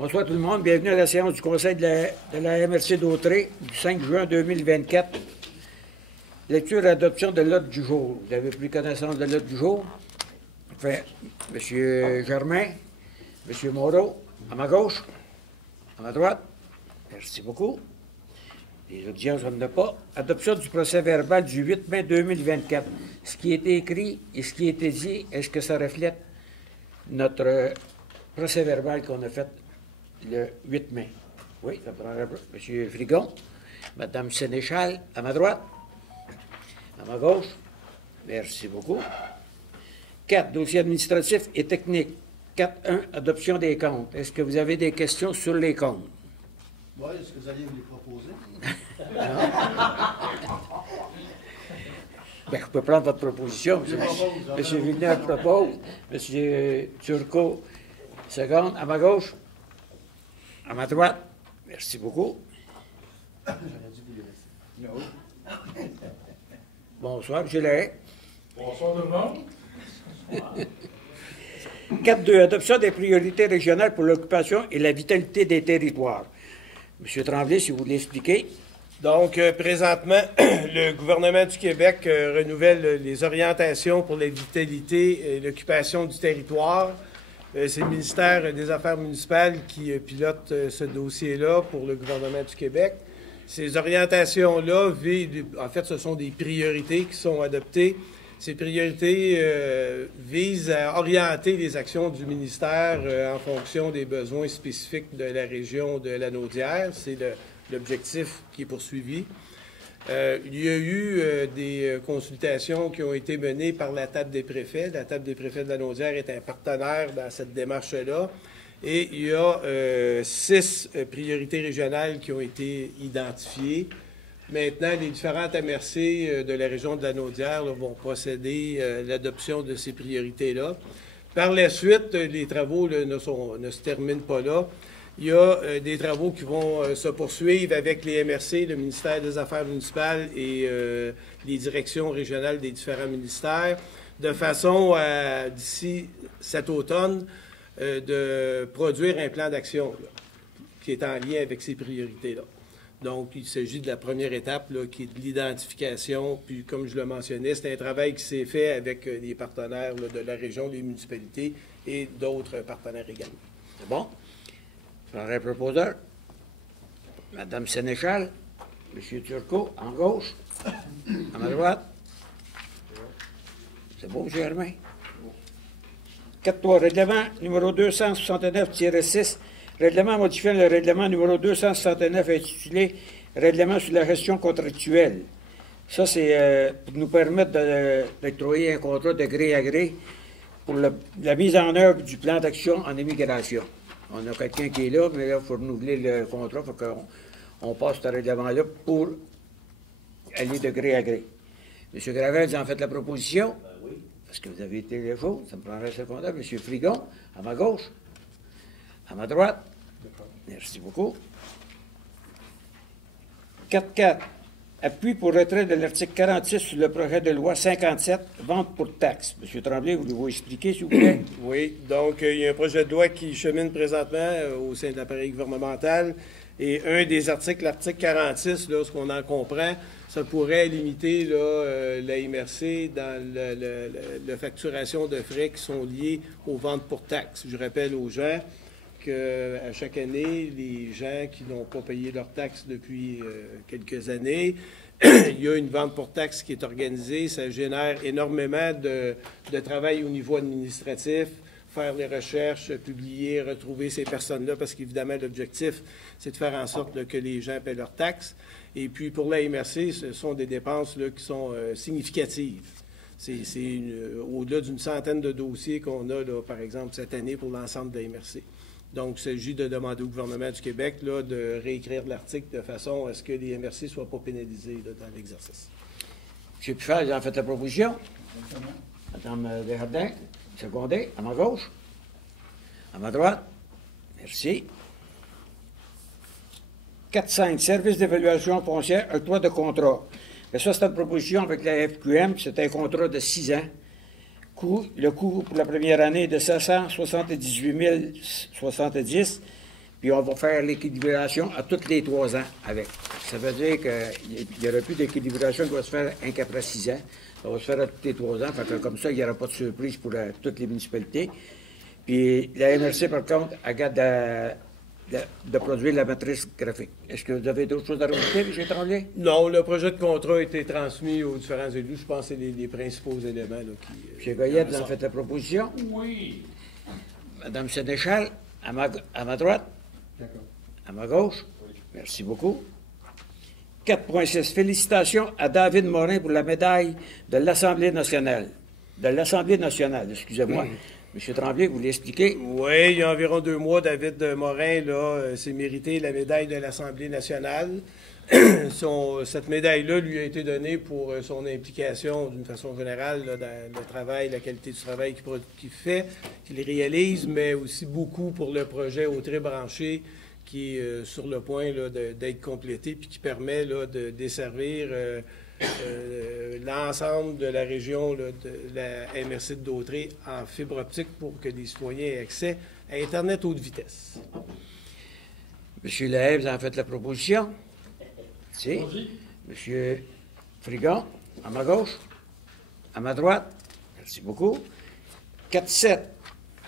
Bonsoir tout le monde. Bienvenue à la séance du Conseil de la MRC d'Autrey du 5 juin 2024. Lecture et adoption de l'ordre du jour. Vous avez pris connaissance de l'ordre du jour. Enfin, M. Germain, M. Moreau, à ma gauche, à ma droite. Merci beaucoup. Les audiences, on n'a pas. Adoption du procès verbal du 8 mai 2024. Ce qui a été écrit et ce qui a été dit, est-ce que ça reflète notre procès verbal qu'on a fait le 8 mai? Oui, ça prendra M. Frigon, Mme Sénéchal, à ma droite, à ma gauche. Merci beaucoup. 4. Dossier administratif et technique. 4.1. Adoption des comptes. Est-ce que vous avez des questions sur les comptes? Oui, est-ce que vous allez me les proposer? Bien, je peux prendre votre proposition. M. Villeneuve propose. M. Turcot, seconde. À ma gauche. À ma droite. Merci beaucoup. J'aurais dû vous les laisser. Non. Bonsoir, M. Lahaye. Bonsoir tout le monde. 4.2. Adoption des priorités régionales pour l'occupation et la vitalité des territoires. M. Tremblay, si vous voulez expliquer. Donc, présentement, le gouvernement du Québec renouvelle les orientations pour la vitalité et l'occupation du territoire. C'est le ministère des Affaires municipales qui pilote ce dossier-là pour le gouvernement du Québec. Ces orientations-là, en fait, ce sont des priorités qui sont adoptées. Ces priorités visent à orienter les actions du ministère en fonction des besoins spécifiques de la région de Lanaudière. C'est l'objectif qui est poursuivi. Il y a eu des consultations qui ont été menées par la table des préfets. La table des préfets de Lanaudière est un partenaire dans cette démarche-là. Et il y a 6 priorités régionales qui ont été identifiées. Maintenant, les différentes MRC de la région de Lanaudière vont procéder à l'adoption de ces priorités-là. Par la suite, les travaux ne se terminent pas là. Il y a des travaux qui vont se poursuivre avec les MRC, le ministère des Affaires municipales et les directions régionales des différents ministères, de façon à, d'ici cet automne, de produire un plan d'action qui est en lien avec ces priorités-là. Donc, il s'agit de la première étape, là, qui est de l'identification. Puis, comme je le mentionnais, c'est un travail qui s'est fait avec les partenaires là, de la région, les municipalités et d'autres partenaires également. C'est bon? Je prendrai un proposeur. Mme Sénéchal, M. Turcot, en gauche, à ma droite. C'est bon, M. Germain? 4.3. Règlement numéro 269-6. Règlement modifiant le règlement numéro 269 intitulé « Règlement sur la gestion contractuelle ». Ça, c'est pour nous permettre d'octroyer un contrat de gré à gré pour la mise en œuvre du plan d'action en immigration. On a quelqu'un qui est là, mais là, il faut renouveler le contrat, il faut qu'on passe ce règlement-là pour aller de gré à gré. M. Gravel, vous en faites la proposition? Oui. Parce que vous avez été les choses, ça me prendrait un secondaire. M. Frigon, à ma gauche. À ma droite. Merci beaucoup. 4.4. Appui pour retrait de l'article 46 sur le projet de loi 57, vente pour taxes. M. Tremblay, voulez-vous expliquer, s'il vous plaît? Oui. Donc, il y a un projet de loi qui chemine présentement au sein de l'appareil gouvernemental. Et un des articles, l'article 46, là, ce qu'on en comprend, ça pourrait limiter là, la MRC dans la facturation de frais qui sont liés aux ventes pour taxes. Je rappelle aux gens qu'à chaque année, les gens qui n'ont pas payé leurs taxes depuis quelques années, il y a une vente pour taxes qui est organisée. Ça génère énormément de travail au niveau administratif, faire les recherches, publier, retrouver ces personnes-là, parce qu'évidemment, l'objectif, c'est de faire en sorte là, que les gens paient leurs taxes. Et puis, pour la MRC, ce sont des dépenses là, qui sont significatives. C'est au-delà d'une centaine de dossiers qu'on a, là, par exemple, cette année pour l'ensemble de la MRC. Donc, il s'agit de demander au gouvernement du Québec là, de réécrire l'article de façon à ce que les MRC ne soient pas pénalisés là, dans l'exercice. M. Pichard, vous en faites la proposition? Mme Desjardins, secondé, à ma gauche. À ma droite. Merci. 4.5. Service d'évaluation foncière, octroi de contrat. Mais ça, c'est une proposition avec la FQM. C'est un contrat de 6 ans. Le coût pour la première année est de 578 070 puis on va faire l'équilibration à tous les 3 ans avec. Ça veut dire qu'il n'y aura plus d'équilibration qui va se faire un qu'après 6 ans. Ça va se faire à tous les 3 ans. Fait que comme ça, il n'y aura pas de surprise pour toutes les municipalités. Puis la MRC, par contre, elle garde de produire la matrice graphique. Est-ce que vous avez d'autres choses à rajouter, M. Tremblay? Non, le projet de contrat a été transmis aux différents élus. Je pense que c'est les principaux éléments là, qui... M. Goyette, vous en faites la proposition. Oui. Mme Sénéchal, à ma droite. D'accord. À ma gauche. Merci beaucoup. 4.6. Félicitations à David Morin pour la médaille de l'Assemblée nationale. Excusez-moi. M. Tremblay, vous l'expliquez? Oui, il y a environ 2 mois, David Morin s'est mérité la médaille de l'Assemblée nationale. Cette médaille-là lui a été donnée pour son implication, d'une façon générale, là, dans le travail, la qualité du travail qu'il fait, qu'il réalise, mais aussi beaucoup pour le projet Autrey-Branché, qui est sur le point d'être complété, puis qui permet de desservir l'ensemble de la région de la MRC de Dautrey en fibre optique pour que les citoyens aient accès à Internet haute vitesse. M. Lahaye, vous en faites la proposition? Merci. M. Frigon, à ma gauche. À ma droite. Merci beaucoup. 4.7.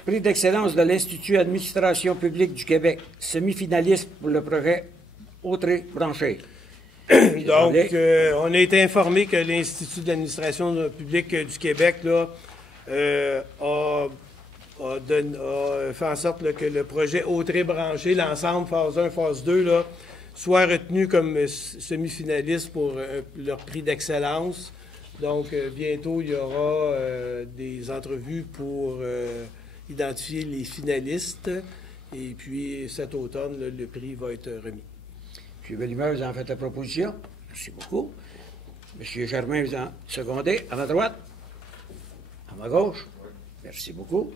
Prix d'excellence de l'Institut d'administration publique du Québec, semi-finaliste pour le projet Autrey-Branché. Donc, on a été informé que l'Institut de l'administration publique du Québec a fait en sorte que le projet Autrey-Branché, l'ensemble phase 1, phase 2, soit retenu comme semi-finaliste pour leur prix d'excellence. Donc, bientôt, il y aura des entrevues pour identifier les finalistes. Et puis, cet automne, le prix va être remis. M. Bellimeur, vous en faites la proposition. Merci beaucoup. M. Germain, vous en secondez. À ma droite. À ma gauche. Merci beaucoup.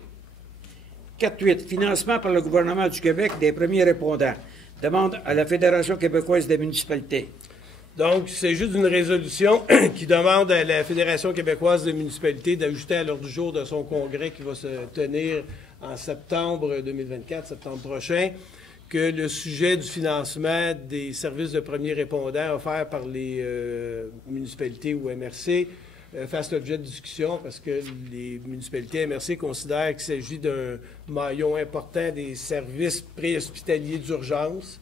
4.8. Financement par le gouvernement du Québec des premiers répondants. Demande à la Fédération québécoise des municipalités. Donc, c'est juste une résolution qui demande à la Fédération québécoise des municipalités d'ajouter à l'ordre du jour de son congrès qui va se tenir en septembre 2024, septembre prochain, que le sujet du financement des services de premiers répondants offerts par les municipalités ou MRC fasse l'objet de discussion parce que les municipalités MRC considèrent qu'il s'agit d'un maillon important des services préhospitaliers d'urgence.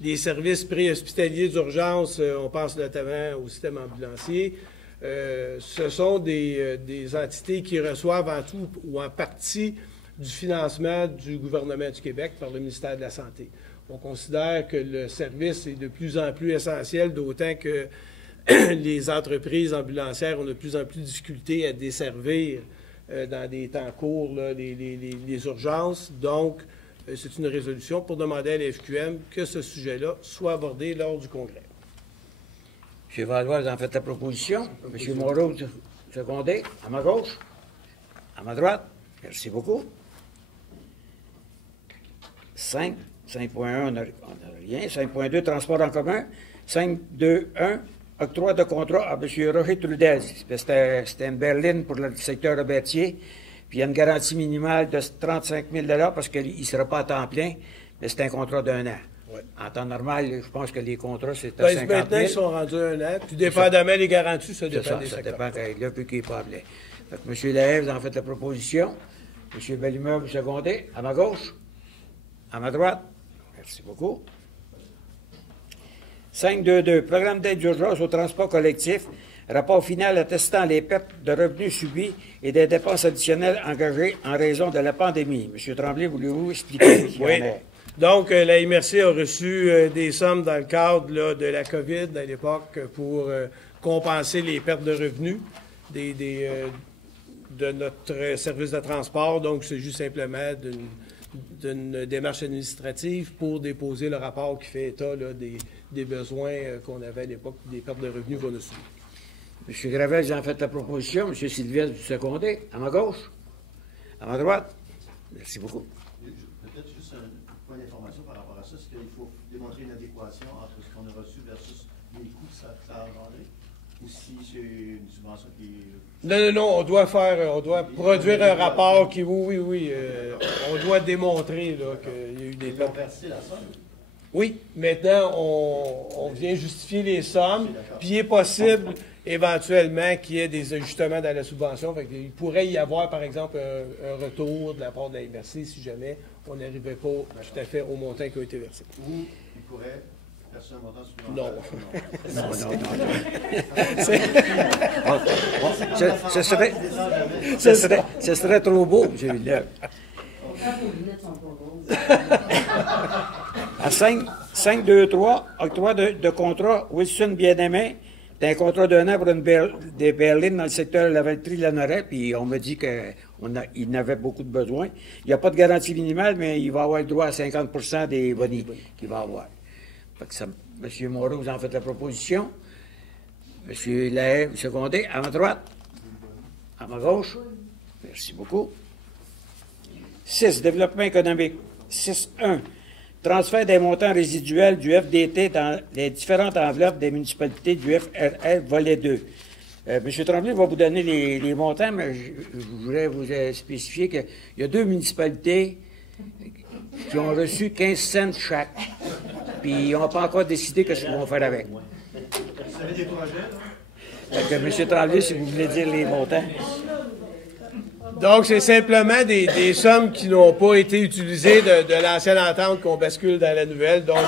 Les services préhospitaliers d'urgence, on pense notamment au système ambulancier, ce sont des entités qui reçoivent en tout ou en partie du financement du gouvernement du Québec par le ministère de la Santé. On considère que le service est de plus en plus essentiel, d'autant que les entreprises ambulancières ont de plus en plus de difficultés à desservir dans des temps courts les urgences. Donc, c'est une résolution pour demander à la FQM que ce sujet-là soit abordé lors du Congrès. M. Valois, vous en faites la proposition. M. Moreau, vous secondez. À ma gauche. À ma droite. Merci beaucoup. 5. 5.1, on n'a rien. 5.2, transport en commun. 5.2.1, octroi de contrat à M. Roger Trudel. C'était une berline pour le secteur Robertier. Puis il y a une garantie minimale de 35 000 parce qu'il ne sera pas à temps plein, mais c'est un contrat d'1 an. Ouais. En temps normal, je pense que les contrats, c'est à 50 000. Maintenant, ils sont rendus 1 an. Puis dépendamment des garanties, ça dépend des secteurs. Ça dépend là, puis qui est pas plein. M. Lahaye, vous en faites la proposition. M. Bellimeur, vous secondez. À ma gauche. À ma droite. Merci beaucoup. 5.2.2. Programme d'aide d'urgence au transport collectif. Rapport final attestant les pertes de revenus subis et des dépenses additionnelles engagées en raison de la pandémie. M. Tremblay, voulez-vous expliquer ce qu'il y en Oui. a? Donc, la MRC a reçu des sommes dans le cadre de la COVID à l'époque pour compenser les pertes de revenus de notre service de transport. Donc, c'est juste simplement d'une démarche administrative pour déposer le rapport qui fait état des besoins qu'on avait à l'époque, des pertes de revenus qu'on a subies. M. Gravel, vous en faites la proposition. M. Sylvestre, vous secondez. À ma gauche. À ma droite. Merci beaucoup. Peut-être juste un point d'information par rapport à ça. Est-ce qu'il faut démontrer une adéquation entre ce qu'on a reçu versus les coûts que ça a engendré? ou si c'est une subvention qui est... Non, non, non, on doit produire un rapport qui, oui, on doit démontrer là, qu'il y a eu des Ils ont pertes. versé la somme? Oui, maintenant, on vient justifier les sommes, puis il est possible, éventuellement, qu'il y ait des ajustements dans la subvention. Fait il pourrait y avoir, par exemple, un retour de la part de la MRC si jamais on n'arrivait pas tout à fait au montant qui a été versé. Ou ils pourraient verser un montant supplémentaire? Non. Ce serait trop beau, M. Villeneuve. À 5.2.3, octroi de contrat Wilson Bien-Aimé. C'est un contrat d'un an pour des berlines dans le secteur de la Valtrie-Lanoret, puis on me dit qu'il n'avait beaucoup de besoins. Il n'y a pas de garantie minimale, mais il va avoir le droit à 50 des bonnies qu'il va avoir. Fait que M. Moreau, vous en faites la proposition. M. Lahaye, vous secondez. À ma droite. À ma gauche. Merci beaucoup. 6. Développement économique. 6.1. Transfert des montants résiduels du FDT dans les différentes enveloppes des municipalités du FRL volet 2. M. Tremblay va vous donner les montants, mais je voudrais vous spécifier qu'il y a 2 municipalités qui ont reçu 15 cents chaque. Puis ils n'ont pas encore décidé ce qu'ils vont faire avec. Vous avez des projets, là? Fait que M. Tremblay, si vous voulez dire les montants. Donc, c'est simplement des sommes qui n'ont pas été utilisées de l'ancienne entente qu'on bascule dans la nouvelle. Donc,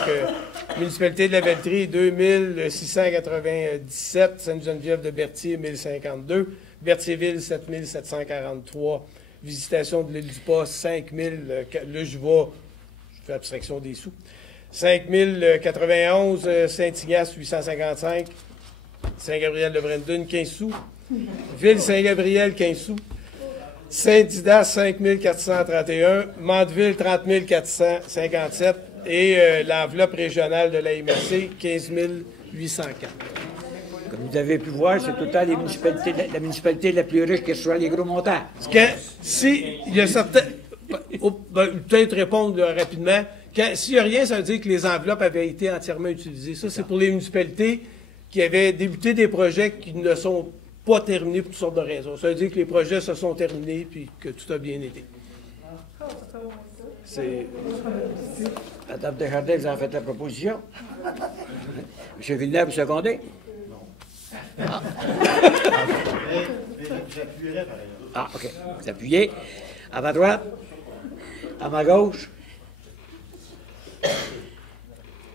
municipalité de la Velletrie, 2697, Sainte-Geneviève de Berthier, 1052, Berthierville, 7743, Visitation de l'île du Pas, 5000, là, je fais abstraction des sous, 5091, Saint-Ignace, 855, Saint-Gabriel-de-Brendon, 15 sous, Ville Saint-Gabriel, 15 sous, Saint-Didas, 5 431, Mandeville, 30 457 et l'enveloppe régionale de la MRC, 15 804. Comme vous avez pu voir, c'est tout le temps la municipalité la plus riche qui reçoit les gros montants. Si il y a certains... peut-être répondre là, rapidement. S'il n'y a rien, ça veut dire que les enveloppes avaient été entièrement utilisées. Ça, c'est pour les municipalités qui avaient débuté des projets qui ne sont pas terminés pour toutes sortes de raisons. Ça veut dire que les projets se sont terminés puis que tout a bien été. C'est... Madame Desjardins, vous en faites la proposition. M. Villeneuve, vous secondez? Non. Ah. Mais j'appuierais, par exemple. Ah, OK. Vous appuyez. À ma droite. À ma gauche.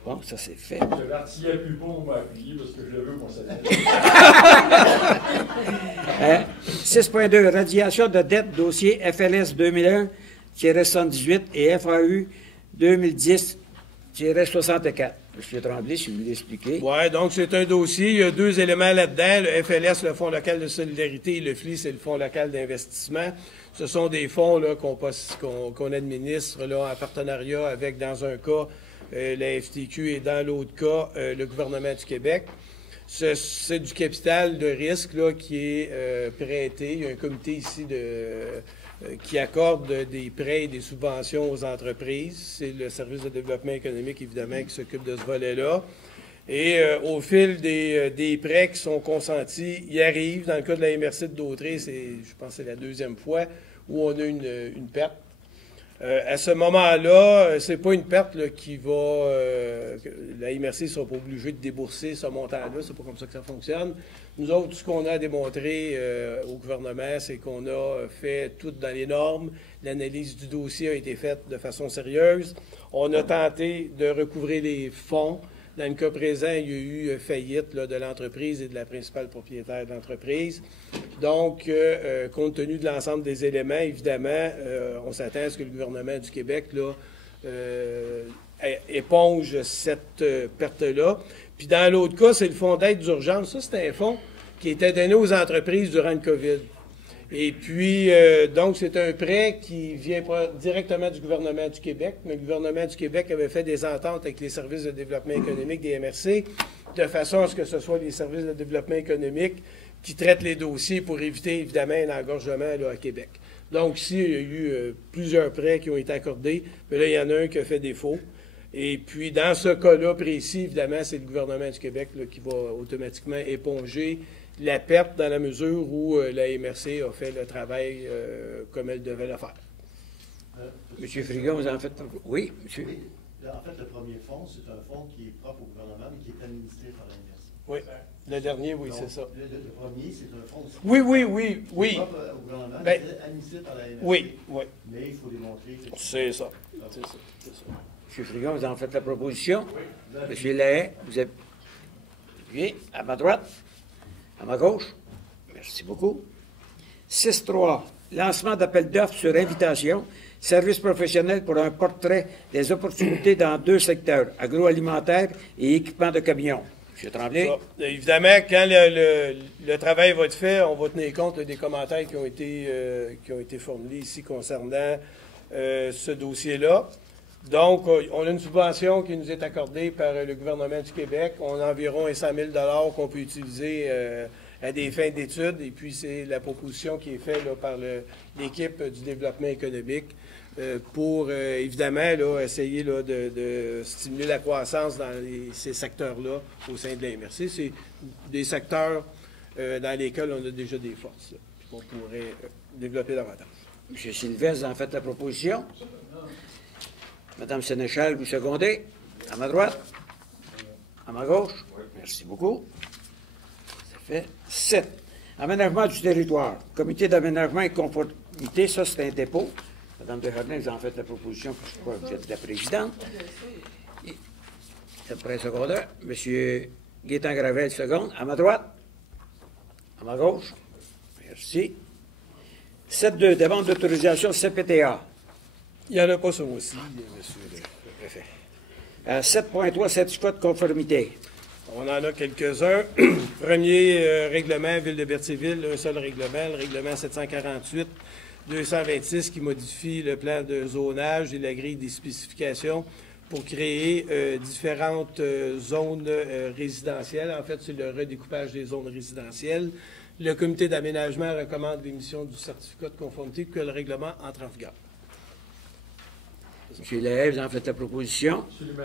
Bon, ça c'est fait. Je l'artillais plus pas pour m'appuyer parce que je le veux pour ça. 6.2. Radiation de dette, dossier FLS 2001-78 et FAU 2010-64. M. Tremblay, si vous voulez expliquer. Oui, donc c'est un dossier. Il y a 2 éléments là-dedans. Le FLS, le Fonds local de solidarité, et le FLI, c'est le Fonds local d'investissement. Ce sont des fonds là, qu'on administre là, en partenariat avec, dans un cas, la FTQ et dans l'autre cas, le gouvernement du Québec. C'est du capital de risque là, qui est prêté. Il y a un comité ici qui accorde des prêts et des subventions aux entreprises. C'est le service de développement économique, évidemment, qui s'occupe de ce volet-là. Et au fil des prêts qui sont consentis, il arrive, dans le cas de la MRC de Dautrey, je pense que c'est la 2e fois, où on a une perte. À ce moment-là, c'est pas une perte là, qui va... la MRC ne sera pas obligée de débourser ce montant-là. C'est pas comme ça que ça fonctionne. Nous autres, tout ce qu'on a à démontrer au gouvernement, c'est qu'on a fait tout dans les normes. L'analyse du dossier a été faite de façon sérieuse. On a tenté de recouvrer les fonds. Dans le cas présent, il y a eu faillite là, de l'entreprise et de la principale propriétaire de l'entreprise. Donc, compte tenu de l'ensemble des éléments, évidemment, on s'attend à ce que le gouvernement du Québec là, éponge cette perte-là. Puis dans l'autre cas, c'est le fonds d'aide d'urgence. Ça, c'est un fonds qui était donné aux entreprises durant le COVID. Et puis, donc, c'est un prêt qui vient directement du gouvernement du Québec. Mais le gouvernement du Québec avait fait des ententes avec les services de développement économique des MRC, de façon à ce que ce soit les services de développement économique qui traitent les dossiers pour éviter, évidemment, un engorgement là, à Québec. Donc, ici, il y a eu plusieurs prêts qui ont été accordés, mais là, il y en a un qui a fait défaut. Et puis, dans ce cas-là précis, évidemment, c'est le gouvernement du Québec là, qui va automatiquement éponger la perte dans la mesure où la MRC a fait le travail comme elle devait le faire. Monsieur Frigon, vous en faites... Oui, monsieur. Oui. Là, en fait, le premier fonds, c'est un fonds qui est propre au gouvernement, mais qui est administré par la MRC. Oui. Le dernier, oui, Donc, c'est ça. Le premier, c'est un fonds aussi. Oui. Propre au gouvernement, Ben, c'est administré par la MRC. Oui. Mais il faut démontrer que C'est ça. Monsieur Frigon, vous en faites la proposition. Monsieur Lahaye, vous avez... Oui, à ma droite. À ma gauche. Merci beaucoup. 6.3. Lancement d'appel d'offres sur invitation. Service professionnel pour un portrait des opportunités dans 2 secteurs, agroalimentaire et équipement de camions. M. Tremblay. Ça. Évidemment, quand le travail va être fait, on va tenir compte des commentaires qui ont été formulés ici concernant ce dossier-là. Donc, on a une subvention qui nous est accordée par le gouvernement du Québec. On a environ 100 000 $ qu'on peut utiliser à des fins d'études. Et puis, c'est la proposition qui est faite là, par l'équipe du développement économique pour, évidemment, là, essayer là, de stimuler la croissance dans ces secteurs-là au sein de la MRC. C'est des secteurs dans lesquels on a déjà des forces, qu'on pourrait développer davantage. M. Sylvestre, vous en faites la proposition. Madame Sénéchal, vous secondez. À ma droite. À ma gauche. Merci beaucoup. Ça fait 7. Aménagement du territoire. Comité d'aménagement et conformité, ça, c'est un dépôt. Madame Desjardins, vous en faites la proposition, puis je crois que vous êtes la présidente. Et, après un secondaire, M. Gaétan Gravel, seconde. À ma droite. À ma gauche. Merci. 7.2. Demande d'autorisation CPTA. Il n'y en a pas ce mois-ci, monsieur le préfet. 7.3, certificat de conformité. On en a quelques-uns. Premier règlement, Ville de Berthierville, un seul règlement, le règlement 748-226 qui modifie le plan de zonage et la grille des spécifications pour créer différentes zones résidentielles. En fait, c'est le redécoupage des zones résidentielles. Le comité d'aménagement recommande l'émission du certificat de conformité que le règlement entre en vigueur. M. Lahaye, vous en faites la proposition. Absolument.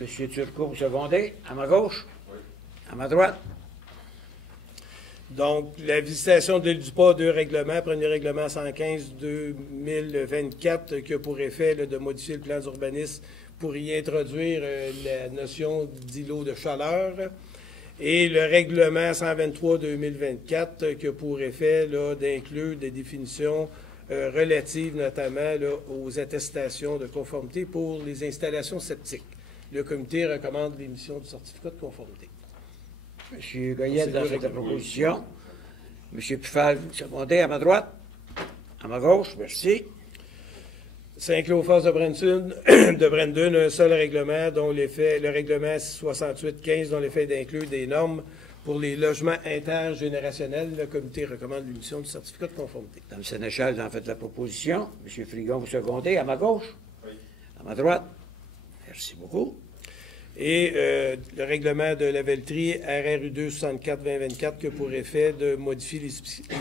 M. Turcot, vous secondez. À ma gauche. Oui. À ma droite. Donc, la visitation de l'île du Pas, 2 règlements. Premier règlement 115-2024 qui a pour effet là, de modifier le plan d'urbanisme pour y introduire la notion d'îlot de chaleur. Et le règlement 123-2024 qui a pour effet là, d'inclure des définitions relatives notamment là, aux attestations de conformité pour les installations septiques. Le comité recommande l'émission du certificat de conformité. M. Goyette, vous en faites la proposition. M. Pufal, vous secondez. À ma droite. À ma gauche. Merci. Saint-Clophas de Brandon, un seul règlement, dont l'effet, le règlement 68-15, dont l'effet d'inclure des normes pour les logements intergénérationnels. Le comité recommande l'émission du certificat de conformité. Mme Sénéchal, vous en faites la proposition. M. Frigon, vous secondez. À ma gauche. Oui. À ma droite. Merci beaucoup. Et le règlement de la Velletrie, RRU 264-2024, qui a pour effet de modifier les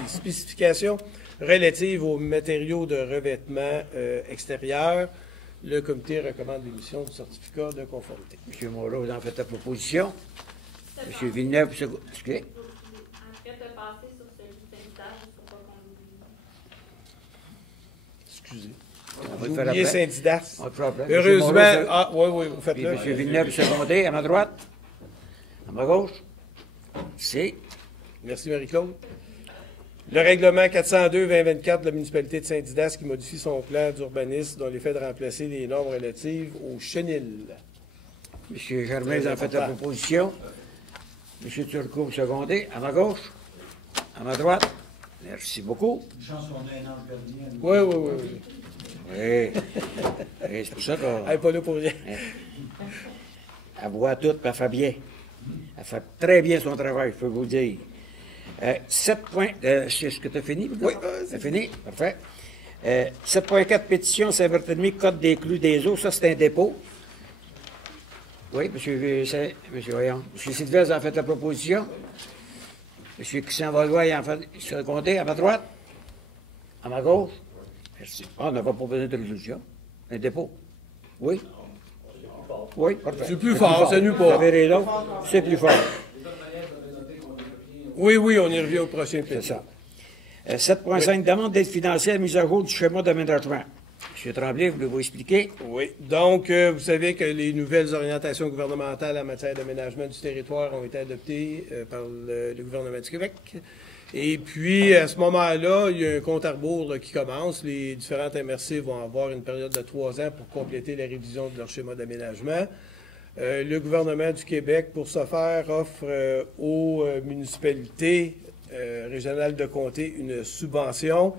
spécifications relatives aux matériaux de revêtement extérieur. Le comité recommande l'émission du certificat de conformité. M. Moreau, vous en faites la proposition. M. Villeneuve, vous secondez. Excusez. Après de passer sur celui de Saint-Eustache, il ne faut pas qu'on oublie. Excusez. On va J'ai le faire oublié après. Saint-Didas. Pas de problème. Heureusement. M. Moreau, Ah, oui, vous puis faites-le. M. Villeneuve, vous secondez. À ma droite. À ma gauche. C'est. Merci, Marie-Claude. Le règlement 402-2024 de la municipalité de Saint-Didas qui modifie son plan d'urbanisme dont l'effet de remplacer les normes relatives au chenil. M. Germain, vous en faites la proposition. M. Turcot, vous secondez. À ma gauche. À ma droite. Merci beaucoup. Une chance qu'on ait un ange gardien. Oui. Oui. Et c'est pour ça qu'on. Elle n'est pas là pour rien. Elle voit tout, puis elle fait bien. Elle fait très bien son travail, je peux vous dire. 7 points. Est-ce que tu as fini? Oui. C'est fini? Parfait. 7.4, pétition Saint-Barthélemy, code des clous des eaux. Ça, c'est un dépôt. Oui, monsieur voyons. M. Sylvestre, vous en fait la proposition. M. Christian Valois, il en fait secondé. À ma droite? À ma gauche? Merci. Ah, on n'a pas besoin de résolution. Un dépôt? Oui? fort? Oui, parfait. C'est plus fort, ça nuit pas. Vous avez raison, c'est plus fort. Oui, oui, on y revient au prochain C'est page. ça. 7.5, demande d'aide financière mise à jour du schéma d'aménagement. M. Tremblay, voulez-vous expliquer? Oui. Donc, vous savez que les nouvelles orientations gouvernementales en matière d'aménagement du territoire ont été adoptées par le gouvernement du Québec. Et puis, à ce moment-là, il y a un compte à rebours là, qui commence. Les différentes MRC vont avoir une période de 3 ans pour compléter la révision de leur schéma d'aménagement. Le gouvernement du Québec, pour ce faire, offre aux municipalités régionales de comté une subvention.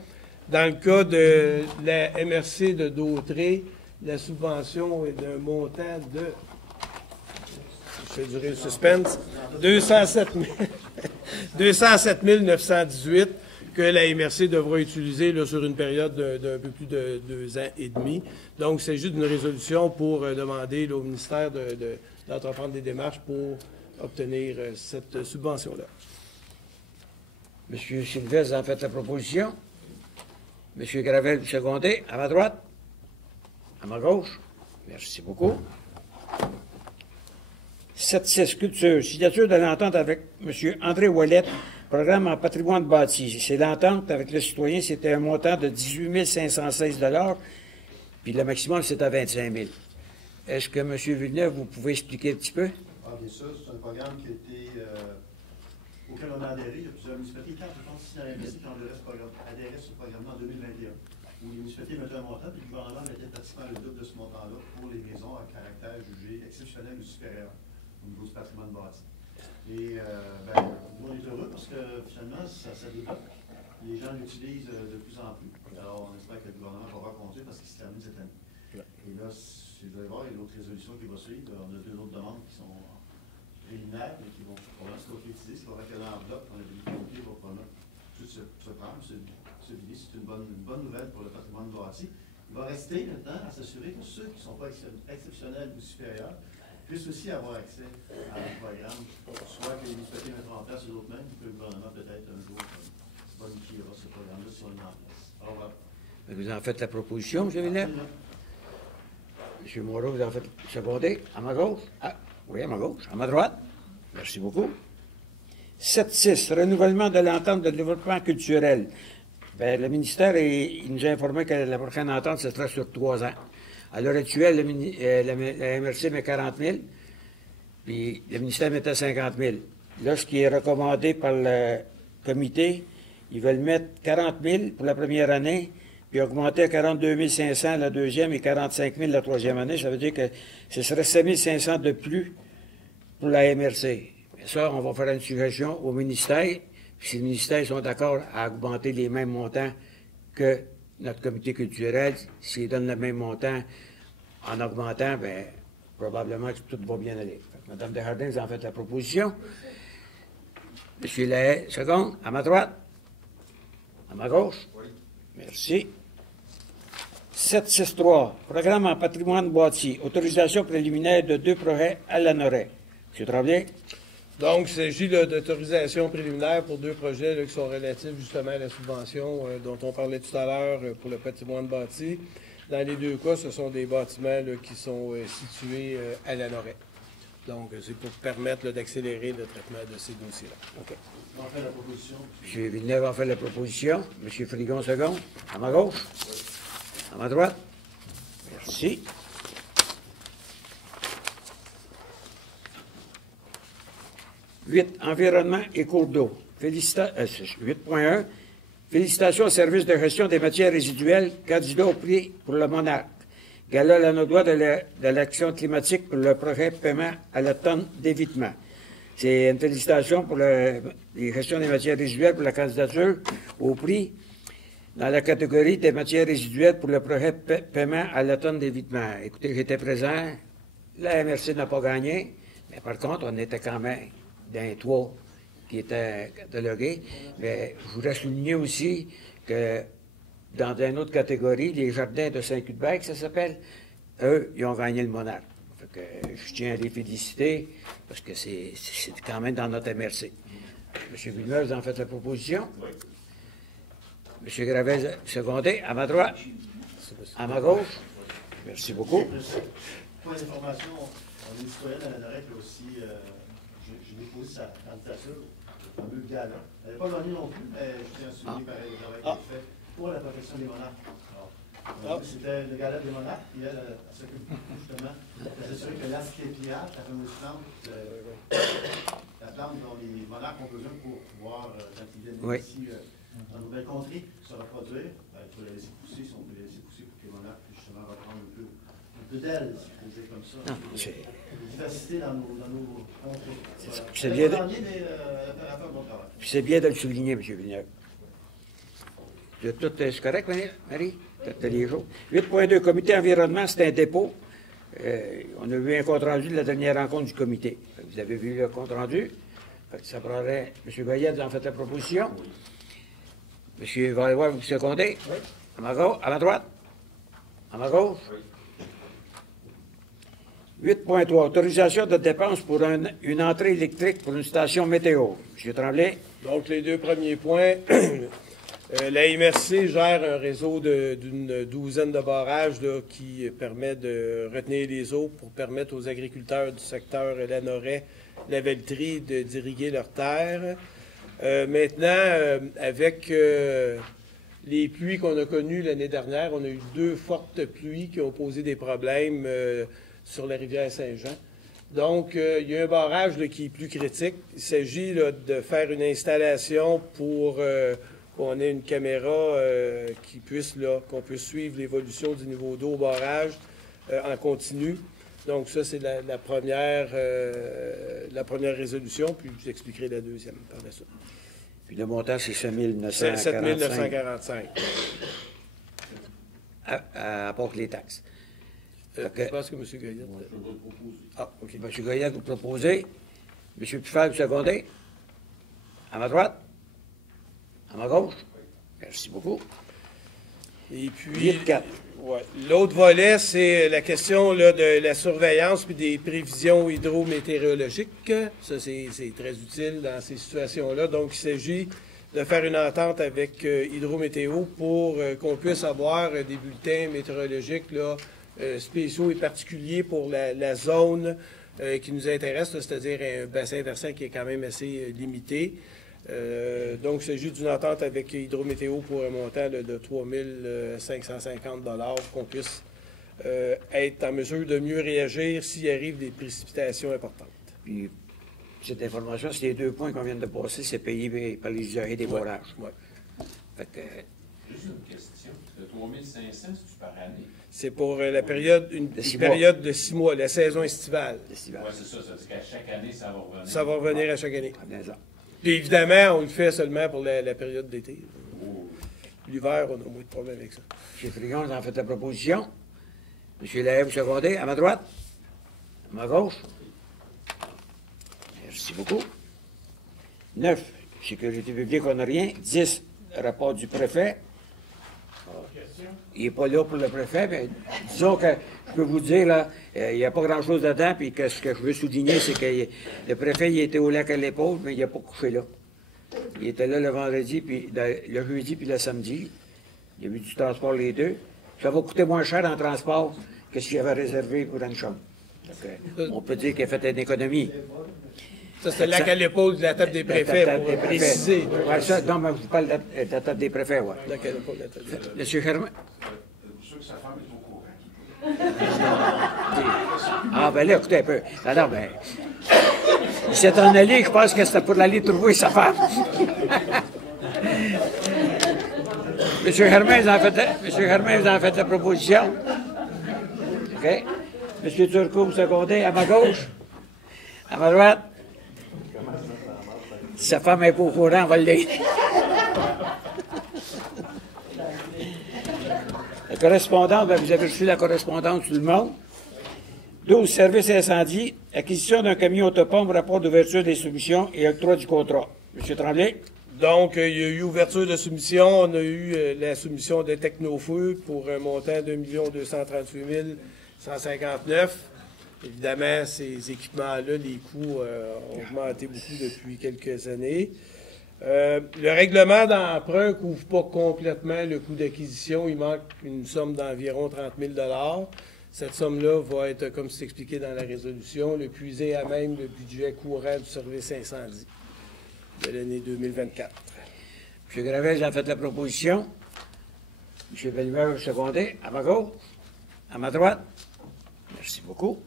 Dans le cas de la MRC de Dautré, la subvention est d'un montant de, je fais durer le suspense, 207 918 que la MRC devra utiliser là, sur une période d'un peu plus de 2 ans et demi. Donc, c'est juste une résolution pour demander là, au ministère d'entreprendre des démarches pour obtenir cette subvention-là. M. Sylvestre en fait la proposition. M. Gravel, vous secondez. À ma droite? À ma gauche? Merci beaucoup. 7.6, culture. Signature de l'entente avec M. André Ouellet, programme en patrimoine bâti. C'est l'entente avec le citoyen, c'était un montant de 18 516 $, puis le maximum, c'est à 25 000. Est-ce que, M. Villeneuve, vous pouvez expliquer un petit peu? Ah, bien sûr, c'est un programme qui a été, auquel on a adhéré. Il y a plusieurs municipalités. Quand je pense que c'est la MRC qui a adhéré à ce programme-là en 2021, où les municipalités mettaient un montant, puis le gouvernement mettait pratiquement le double de ce montant-là pour les maisons à caractère jugé exceptionnel ou supérieur au niveau du patrimoine bâti. Et nous, on est heureux parce que finalement, ça développe. Les gens l'utilisent de plus en plus. Alors, on espère que le gouvernement va continuer parce qu'il se termine cette année. Et là, si vous allez voir, il y a l'autre résolution qui va suivre. On a 2 autres demandes qui sont préliminaires, mais qui vont probablement se concrétiser. C'est pas vrai que l'enveloppe, on a dit que va probablement tout se prendre, se vider. C'est une bonne nouvelle pour le patrimoine bâti. Il va rester maintenant à s'assurer que ceux qui ne sont pas exceptionnels ou supérieurs puissent aussi avoir accès à un programme, soit que les municipalités mettront en place ou d'autres mêmes, que le gouvernement peut-être un jour bonifiera ce programme-là si on le met en place. Alors voilà. Vous en faites la proposition, M. Villeneuve? M. Moreau, vous en faites seconder. À ma gauche? Ah, oui, à ma gauche. À ma droite? Merci beaucoup. 7.6, renouvellement de l'entente de développement culturel. Bien, le ministère il nous a informé que la prochaine entente, ce sera sur 3 ans. À l'heure actuelle, la MRC met 40 000, puis le ministère mettait 50 000. Là, ce qui est recommandé par le comité, ils veulent mettre 40 000 pour la première année, puis augmenter à 42 500 la deuxième et 45 000 la troisième année. Ça veut dire que ce serait 7 500 de plus pour la MRC. Mais ça, on va faire une suggestion au ministère. Puis si les ministères sont d'accord à augmenter les mêmes montants que notre comité culturel, s'ils donnent le même montant en augmentant, bien, probablement que tout va bien aller. Mme Desjardins, vous en faites la proposition. M. Lahaye, seconde, à ma droite. À ma gauche. Oui. Merci. 763, programme en patrimoine bâti, autorisation préliminaire de 2 projets à l'ANORAE. M. Tremblay. Donc, il s'agit d'autorisation préliminaire pour 2 projets là, qui sont relatifs justement à la subvention dont on parlait tout à l'heure pour le patrimoine bâti. Dans les 2 cas, ce sont des bâtiments là, qui sont situés à l'ANORAE. Donc, c'est pour permettre d'accélérer le traitement de ces dossiers-là. OK. On fait la proposition. M. Villeneuve en fait la proposition. M. Frigon, seconde. À ma gauche. À ma droite. Merci. Environnement et cours d'eau. 8.1. Félicitations au service de gestion des matières résiduelles, candidat au prix pour le Monarque. Gala Lanaudois de l'action climatique pour le projet paiement à la tonne d'évitement. C'est une félicitation pour la gestion des matières résiduelles pour la candidature au prix dans la catégorie des matières résiduelles pour le projet paiement à la tonne d'évitement. Écoutez, j'étais présent. La MRC n'a pas gagné, mais par contre, on était quand même d'un 3 qui était catalogué. Mais je voudrais souligner aussi que dans une autre catégorie, les jardins de Saint-Cuthbert, ça s'appelle, eux, ils ont gagné le Monarque. Fait que je tiens à les féliciter parce que c'est quand même dans notre MRC. M. Villeneuve, vous en faites la proposition? Oui. M. Gravel, secondé, à ma droite, à ma gauche. Merci beaucoup. Point d'information, on a une citoyenne à la Norette qui a aussi, j'ai déposé sa candidature au fameux gala. Elle n'avait pas gagné non plus, mais je tiens à souligner pareil le travail qui est fait pour la protection des monarques. Alors, c'était le gala des monarques, puis elle s'occupe justement de s'assurer que l'asclépiade, la fameuse plante, la plante dont les monarques ont besoin pour pouvoir, quand ils viennent ici dans nos belles contrées, se reproduire, il faut la laisser pousser, si on peut la laisser pousser pour que les monarques puissent justement reprendre un peu d'elle, si je peux dire comme ça. Diversité dans nos contrées. C'est bien de le souligner, M. Villeneuve. C'est correct, Marie? T'as les jours. 8.2, comité environnement, c'est un dépôt. On a vu un compte-rendu de la dernière rencontre du comité. Vous avez vu le compte-rendu. Ça prendrait... M. Goyette, vous en faites la proposition. M. Valois, vous secondez? Oui. À ma gauche, à ma droite? À ma gauche? Oui. 8.3, autorisation de dépenses pour une entrée électrique pour une station météo. M. Tremblay? Donc, les deux premiers points. La MRC gère un réseau d'une douzaine de barrages là, qui permet de retenir les eaux pour permettre aux agriculteurs du secteur Lanoret, la Velleterie, d'irriguer leurs terres. Maintenant, avec les pluies qu'on a connues l'année dernière, on a eu 2 fortes pluies qui ont posé des problèmes sur la rivière Saint-Jean. Donc, il y a un barrage là, qui est plus critique. Il s'agit là, de faire une installation pour qu'on ait une caméra qu'on puisse suivre l'évolution du niveau d'eau au barrage en continu. Donc, ça, c'est la première résolution, puis je vous expliquerai la deuxième par la suite. Puis le montant, c'est 7 945. 7 945. Apporte les taxes. Je pense que M. Goyette... Ah, OK. M. Goyette, vous proposez. M. Pufal, vous secondez. À ma droite. À ma gauche. Merci beaucoup. Et puis, 8.4. Ouais. L'autre volet, c'est la question là, de la surveillance puis des prévisions hydrométéorologiques. Ça, c'est très utile dans ces situations-là. Donc, il s'agit de faire une entente avec Hydrométéo pour qu'on puisse avoir des bulletins météorologiques là, spéciaux et particuliers pour la zone qui nous intéresse, c'est-à-dire un bassin versant qui est quand même assez limité. Donc, il s'agit d'une entente avec Hydrométéo pour un montant là, de 3 550 $ qu'on puisse être en mesure de mieux réagir s'il arrive des précipitations importantes. Puis, cette information, c'est les 2 points qu'on vient de passer, c'est payé par les usagers des barrages. Ouais. Juste une question. Le 3 500, c'est-tu par année? C'est pour la période, une période de 6 mois, la saison estivale. Oui, c'est ça. Ça veut dire qu'à chaque année, ça va revenir. Ça va revenir à chaque année. Ah, Puis évidemment, on le fait seulement pour la période d'été. L'hiver, on a moins de problèmes avec ça. M. Frigon, vous en faites la proposition. M. Lahaye, vous secondez. À ma droite. À ma gauche. Merci beaucoup. 9. Sécurité publique, on n'a rien. 10. Rapport du préfet. Il n'est pas là pour le préfet, mais disons que je peux vous dire, là, il n'y a pas grand-chose dedans, puis que ce que je veux souligner, c'est que le préfet, il était au lac à l'épaule, mais il n'a pas couché là. Il était là le vendredi, puis le jeudi, puis le samedi. Il y a eu du transport les deux. Ça va coûter moins cher en transport que s'il avait réservé pour une chambre. On peut dire qu'il a fait une économie. Ça, c'est le lac à l'épaule de la table des préfets, pour préciser. Ouais, ça, non, mais je vous parle de la table des préfets, oui. Lac à l'épaule de la table des préfets. Monsieur Germain. Je suis sûr que sa femme est au courant. Ah, ben là, écoutez un peu. Alors, ben, il s'est en allé, je pense que c'était pour aller trouver sa femme. Monsieur Germain, vous en faites la proposition. OK. Monsieur Turcot, vous secondez, à ma gauche. À ma droite. Si sa femme n'est pas au courant, on va l'aider. La correspondance, ben, vous avez reçu la correspondance tout le monde. 12, services incendie, acquisition d'un camion autopompe, rapport d'ouverture des soumissions et octroi du contrat. M. Tremblay. Donc, il y a eu ouverture de soumission. On a eu la soumission de Technofeu pour un montant de 1 238 159. Évidemment, ces équipements-là, les coûts ont augmenté beaucoup depuis quelques années. Le règlement d'emprunt ne couvre pas complètement le coût d'acquisition. Il manque une somme d'environ 30 000 $. Cette somme-là va être, comme c'est expliqué dans la résolution, le puiser à même le budget courant du service incendie de l'année 2024. M. Gravel a fait la proposition. M. Bellemare a secondé. À ma gauche? À ma droite? Merci beaucoup.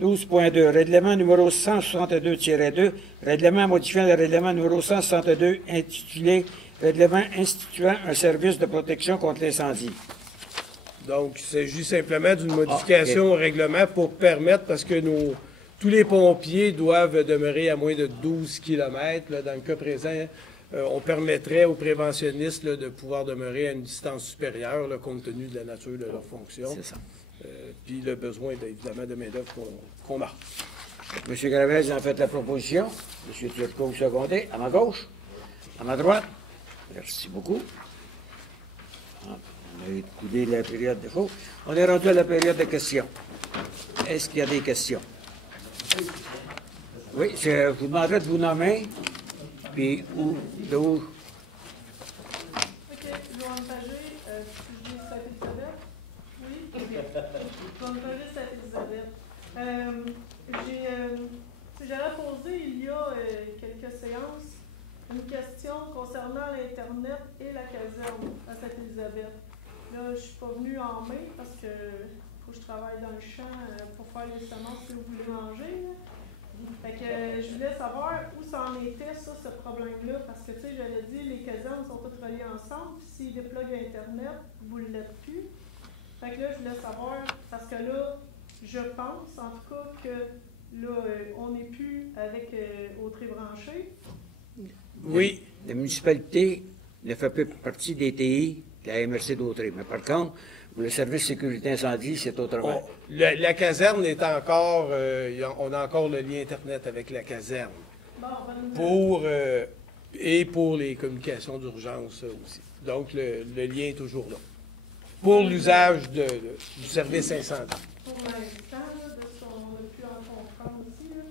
12.2, règlement numéro 162-2, règlement modifiant le règlement numéro 162 intitulé Règlement instituant un service de protection contre l'incendie. Donc, il s'agit simplement d'une modification au règlement pour permettre, parce que tous les pompiers doivent demeurer à moins de 12 km. Là, dans le cas présent, on permettrait aux préventionnistes là, de pouvoir demeurer à une distance supérieure, là, compte tenu de la nature de leur fonction. C'est ça. Puis le besoin, évidemment, de main-d'œuvre qu'on a. M. Gravel a fait la proposition. M. Turcot secondé. À ma gauche? À ma droite? Merci beaucoup. On a écoulé la période de choses. On est rendu à la période de questions. Est-ce qu'il y a des questions? Oui, je vous demanderai de vous nommer, puis de où? OK, Joanne Pagé, sujet Sainte-Élisabeth. Oui? OK. Joanne Pagé, Sainte-Élisabeth. J'allais poser il y a quelques séances une question concernant l'Internet et la caserne à Sainte-Élisabeth. Là, je ne suis pas venue en mai parce que faut que je travaille dans le champ pour faire les semences que vous voulez manger. Là. Fait que je voulais savoir où ça en était, ça, ce problème-là, parce que, tu sais, j'avais dit, les casernes sont toutes reliées ensemble, puis s'ils dépluguent Internet, vous ne l'êtes plus. Fait que là, je voulais savoir, parce que là, je pense, en tout cas, que là, on n'est plus avec Autrey branché. Oui. La municipalité ne fait plus partie des TI de la MRC d'Autrey. Mais par contre, pour le service sécurité incendie, c'est autrement. La caserne est encore... on a encore le lien Internet avec la caserne. Bon, Et pour les communications d'urgence aussi. Donc, le lien est toujours là. Pour l'usage du service incendie. Pour l'instant, là, de ce qu'on a pu en comprendre aussi, là.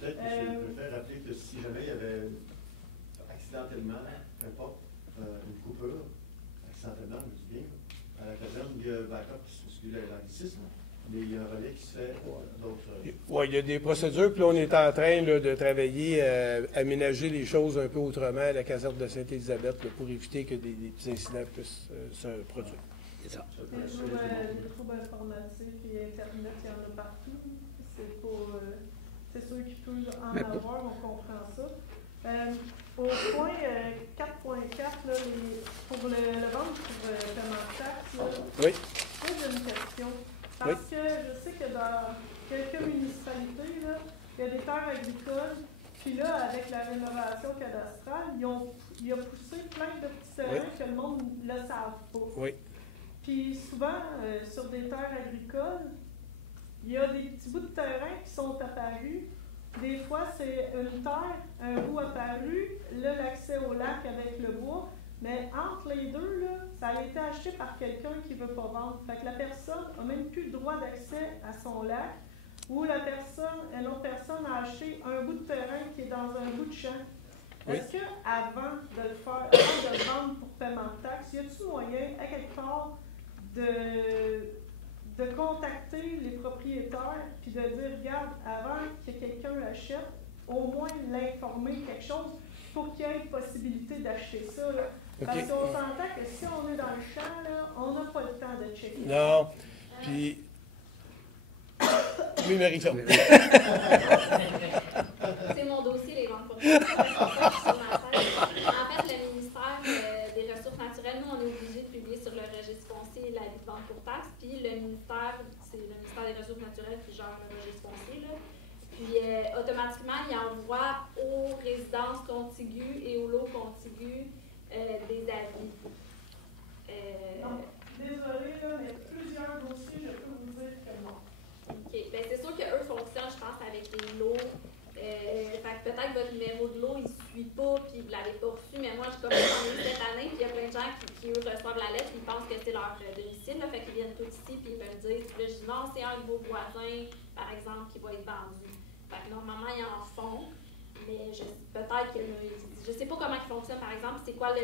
Peut-être que je préfère rappeler que si jamais il y avait accidentellement, peu importe, une coupure, accidentellement, je dis bien, à la caserne, il y a backup, excusez l'anglicisme, mais il y a un relais qui se fait d'autres. Oui, il y a des procédures, puis là, on est en train là, de travailler à aménager les choses un peu autrement à la caserne de Sainte-Élisabeth là, pour éviter que des petits incidents puissent se produire. C'est ça. Les troubles informatiques et Internet, il y en a partout. C'est pas. C'est sûr qu'il peut en avoir, on comprend ça. Au point 4.4, pour le vente pour paiement de taxes, là, Oui. moi j'ai une question. Parce que je sais que dans quelques municipalités, là, il y a des terres agricoles, puis là, avec la rénovation cadastrale, il a poussé plein de petits terrains que le monde ne le savent pas. Oui. Puis souvent, sur des terres agricoles, il y a des petits bouts de terrain qui sont apparus. Des fois, c'est une terre, un bout apparu, là, l'accès au lac avec le bois. Mais entre les deux, là, ça a été acheté par quelqu'un qui ne veut pas vendre. Fait que la personne n'a même plus le droit d'accès à son lac, ou une autre personne a acheté un bout de terrain qui est dans un bout de champ. Oui. Est-ce qu'avant de le faire, avant de le vendre pour paiement de taxes, y a-t-il moyen, à quelque part, de contacter les propriétaires puis de dire, regarde, avant que quelqu'un l'achète, au moins l'informer quelque chose pour qu'il y ait possibilité d'acheter ça. Là. Parce qu'on s'entend que si on est dans le champ, là, on n'a pas le temps de checker. Non. Puis. Oui, Marie-Claude. C'est mon dossier, les ventes pour taxes. En fait, le ministère des Ressources naturelles, nous, on est obligé de publier sur le registre foncier la liste de vente pour taxes. Puis le ministère, c'est le ministère des Ressources naturelles qui gère le registre foncier. Là. Puis automatiquement, il envoie aux résidences contiguës et aux lots contigus des avis. Donc, désolé, là, il y a plusieurs dossiers, je peux vous dire que non. OK. Bien, c'est sûr qu'eux fonctionnent, je pense, avec les lots. Fait que peut-être que votre numéro de lot, il ne suit pas, puis vous ne l'avez pas reçu, mais moi, je commence cette année, puis il y a plein de gens qui eux, reçoivent la lettre, ils pensent que c'est leur domicile, là, fait qu'ils viennent tous ici, puis ils me le disent. Puis là, je dis non, c'est un de vos voisins, par exemple, qui va être vendu. Fait que normalement, ils en font, mais peut-être que je ne sais pas comment ils fonctionnent, par exemple, c'est quoi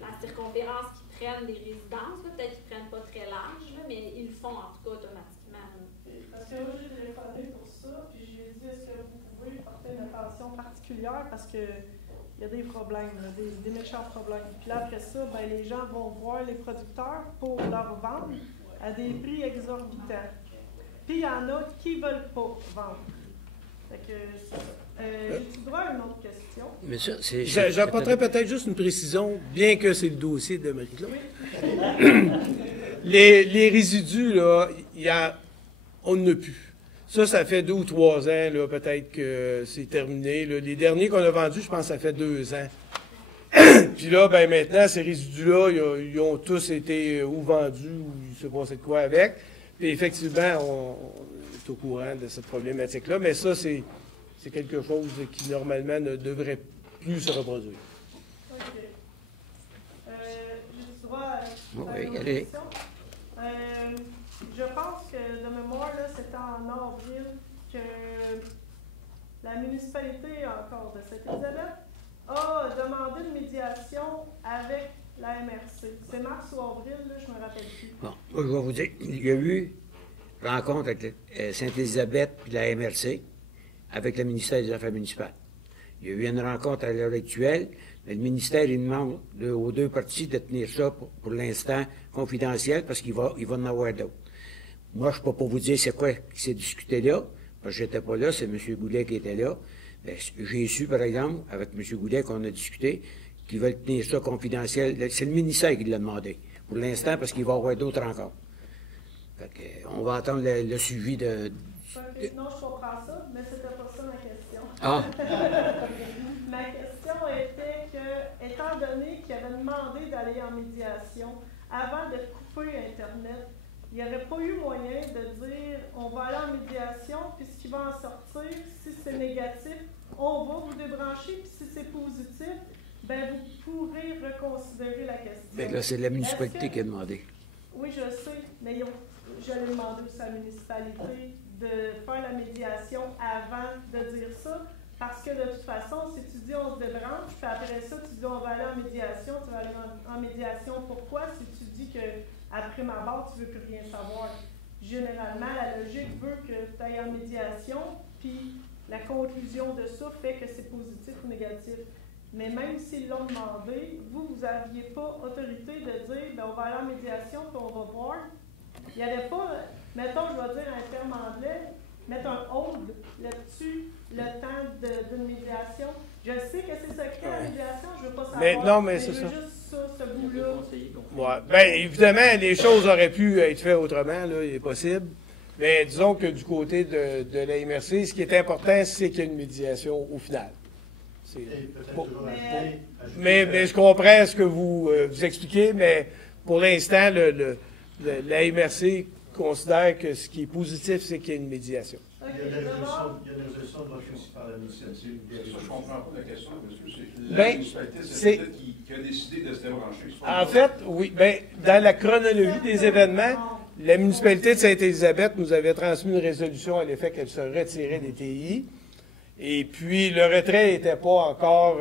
la circonférence qu'ils prennent des résidences, là. Peut-être qu'ils ne prennent pas très large, là, mais ils le font en tout cas automatiquement. Là. Parce que moi, j'ai téléphoné pour ça, puis je lui ai dit, est-ce que vous pouvez porter une attention particulière parce que il y a des problèmes, là, des méchants problèmes. Puis là, après ça, ben, les gens vont voir les producteurs pour leur vendre à des prix exorbitants. Puis il y en a qui ne veulent pas vendre. Fait que c'est ça. J'ai-tu droit à une autre question? Mais ça, c'est... J'apporterais peut-être juste une précision, bien que c'est le dossier de Marie-Claude. Oui. Les résidus, là, on n'en a plus. Ça fait 2 ou 3 ans, là, peut-être que c'est terminé. Là. Les derniers qu'on a vendus, je pense que ça fait 2 ans. Puis là, ben maintenant, ces résidus-là, ils ont tous été ou vendus ou il se passait de quoi avec. Puis effectivement, on est au courant de cette problématique-là, mais ça, c'est quelque chose qui, normalement, ne devrait plus se reproduire. OK. J'ai droit à une autre allez. question. Je pense que, de mémoire, là, c'était en avril que la municipalité, encore de Sainte-Élisabeth, a demandé une médiation avec la MRC. C'est mars ou avril, là, je ne me rappelle plus. Bon, moi, je vais vous dire, il y a eu rencontre avec Sainte-Élisabeth et la MRC avec le ministère des Affaires municipales. Il y a eu une rencontre à l'heure actuelle, mais le ministère il demande aux 2 parties de tenir ça pour l'instant confidentiel parce qu'il va en avoir d'autres. Moi, je ne peux pas vous dire c'est quoi qui s'est discuté là, parce que je n'étais pas là, c'est M. Goulet qui était là. J'ai su, par exemple, avec M. Goulet qu'on a discuté, qu'ils veulent tenir ça confidentiel. C'est le ministère qui l'a demandé, pour l'instant, parce qu'il va y avoir d'autres rencontres. Fait que, on va attendre le suivi de... Non, je comprends ça, mais c'était pas ça ma question. Ah! Ma question était que, étant donné qu'il avait demandé d'aller en médiation avant de couper Internet, il n'y aurait pas eu moyen de dire on va aller en médiation, puis ce qui va en sortir, si c'est négatif, on va vous débrancher, puis si c'est positif, ben vous pourrez reconsidérer la question. Mais là, c'est la municipalité qui a demandé. Oui, je sais, mais j'allais demander aussi à la municipalité de faire la médiation avant de dire ça, parce que de toute façon, si tu dis on se débranche, puis après ça, tu dis on va aller en médiation, tu vas aller en médiation, pourquoi? Si tu dis que après ma barre, tu ne veux plus rien savoir. Généralement, la logique veut que tu ailles en médiation, puis la conclusion de ça fait que c'est positif ou négatif. Mais même s'ils l'ont demandé, vous n'aviez pas autorité de dire ben, on va aller en médiation, puis on va voir. Il n'y avait pas, mettons, je vais dire un terme anglais, mettre un hold là-dessus, le temps d'une médiation. Je sais que c'est secret la médiation, je ne veux pas savoir. Mais non, mais c'est ça. Juste ça, ce bout-là. Ouais. Bien, évidemment, les choses auraient pu être faites autrement, là, il est possible. Mais disons que du côté de la MRC, ce qui est important, c'est qu'il y ait une médiation au final. Bon. Mais je comprends ce que vous expliquez, mais pour l'instant, la MRC considère que ce qui est positif, c'est qu'il y ait une médiation. Il y a une résolution de votre aussi par la municipalité. Ça, je comprends pas la question, monsieur. C'est Ben, la municipalité, c'est peut-être qui a décidé de se débrancher. En fait, oui. Ben, dans la chronologie des événements, la municipalité de Sainte-Élisabeth nous avait transmis une résolution à l'effet qu'elle se retirait des TI. Et puis, le retrait n'était pas encore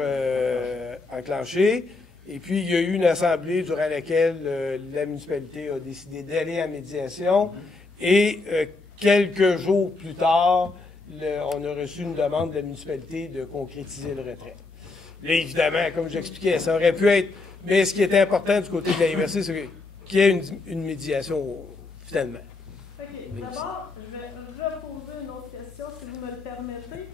enclenché. Et puis, il y a eu une assemblée durant laquelle la municipalité a décidé d'aller en médiation. Et quelques jours plus tard, on a reçu une demande de la municipalité de concrétiser le retrait. Là, évidemment, comme j'expliquais, ça aurait pu être... Mais ce qui était important du côté de la MRC, c'est qu'il y ait une médiation, finalement. OK. D'abord, je vais reposer une autre question, si vous me le permettez.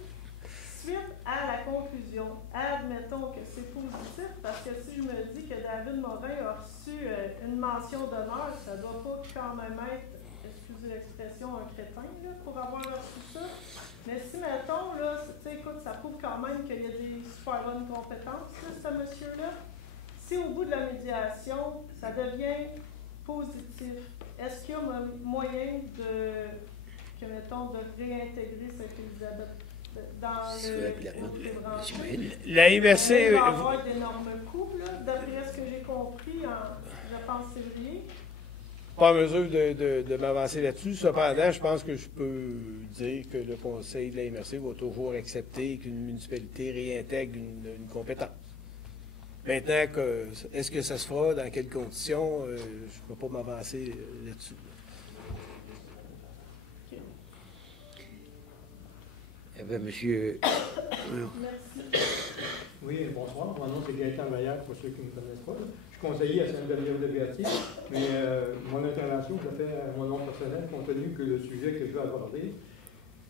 Suite à la conclusion, admettons que c'est positif, parce que si je me dis que David Morin a reçu une mention d'honneur, ça ne doit pas quand même être, excusez l'expression, un crétin, là, pour avoir reçu ça. Mais si, mettons, là, tu sais, écoute, ça prouve quand même qu'il y a des super bonnes compétences, là, ce monsieur-là. Si au bout de la médiation, ça devient positif, est-ce qu'il y a moyen de réintégrer cette Élisabeth dans le branché? La MRC... Il va y avoir d'énormes coûts, là, d'après ce que j'ai compris, je pense, février. Pas en mesure de m'avancer là-dessus. Cependant, je pense que je peux dire que le conseil de la MRC va toujours accepter qu'une municipalité réintègre une compétence. Maintenant, est-ce que ça se fera, dans quelles conditions, je ne peux pas m'avancer là-dessus. Eh bien, monsieur. Merci. Oui, bonsoir. Mon nom, c'est Gaëtan Vaillard, pour ceux qui ne me connaissent pas. Je suis conseiller à Sainte-Geneviève-de-Berthier, mais mon intervention, je la fais à mon nom personnel, compte tenu que le sujet que je veux aborder,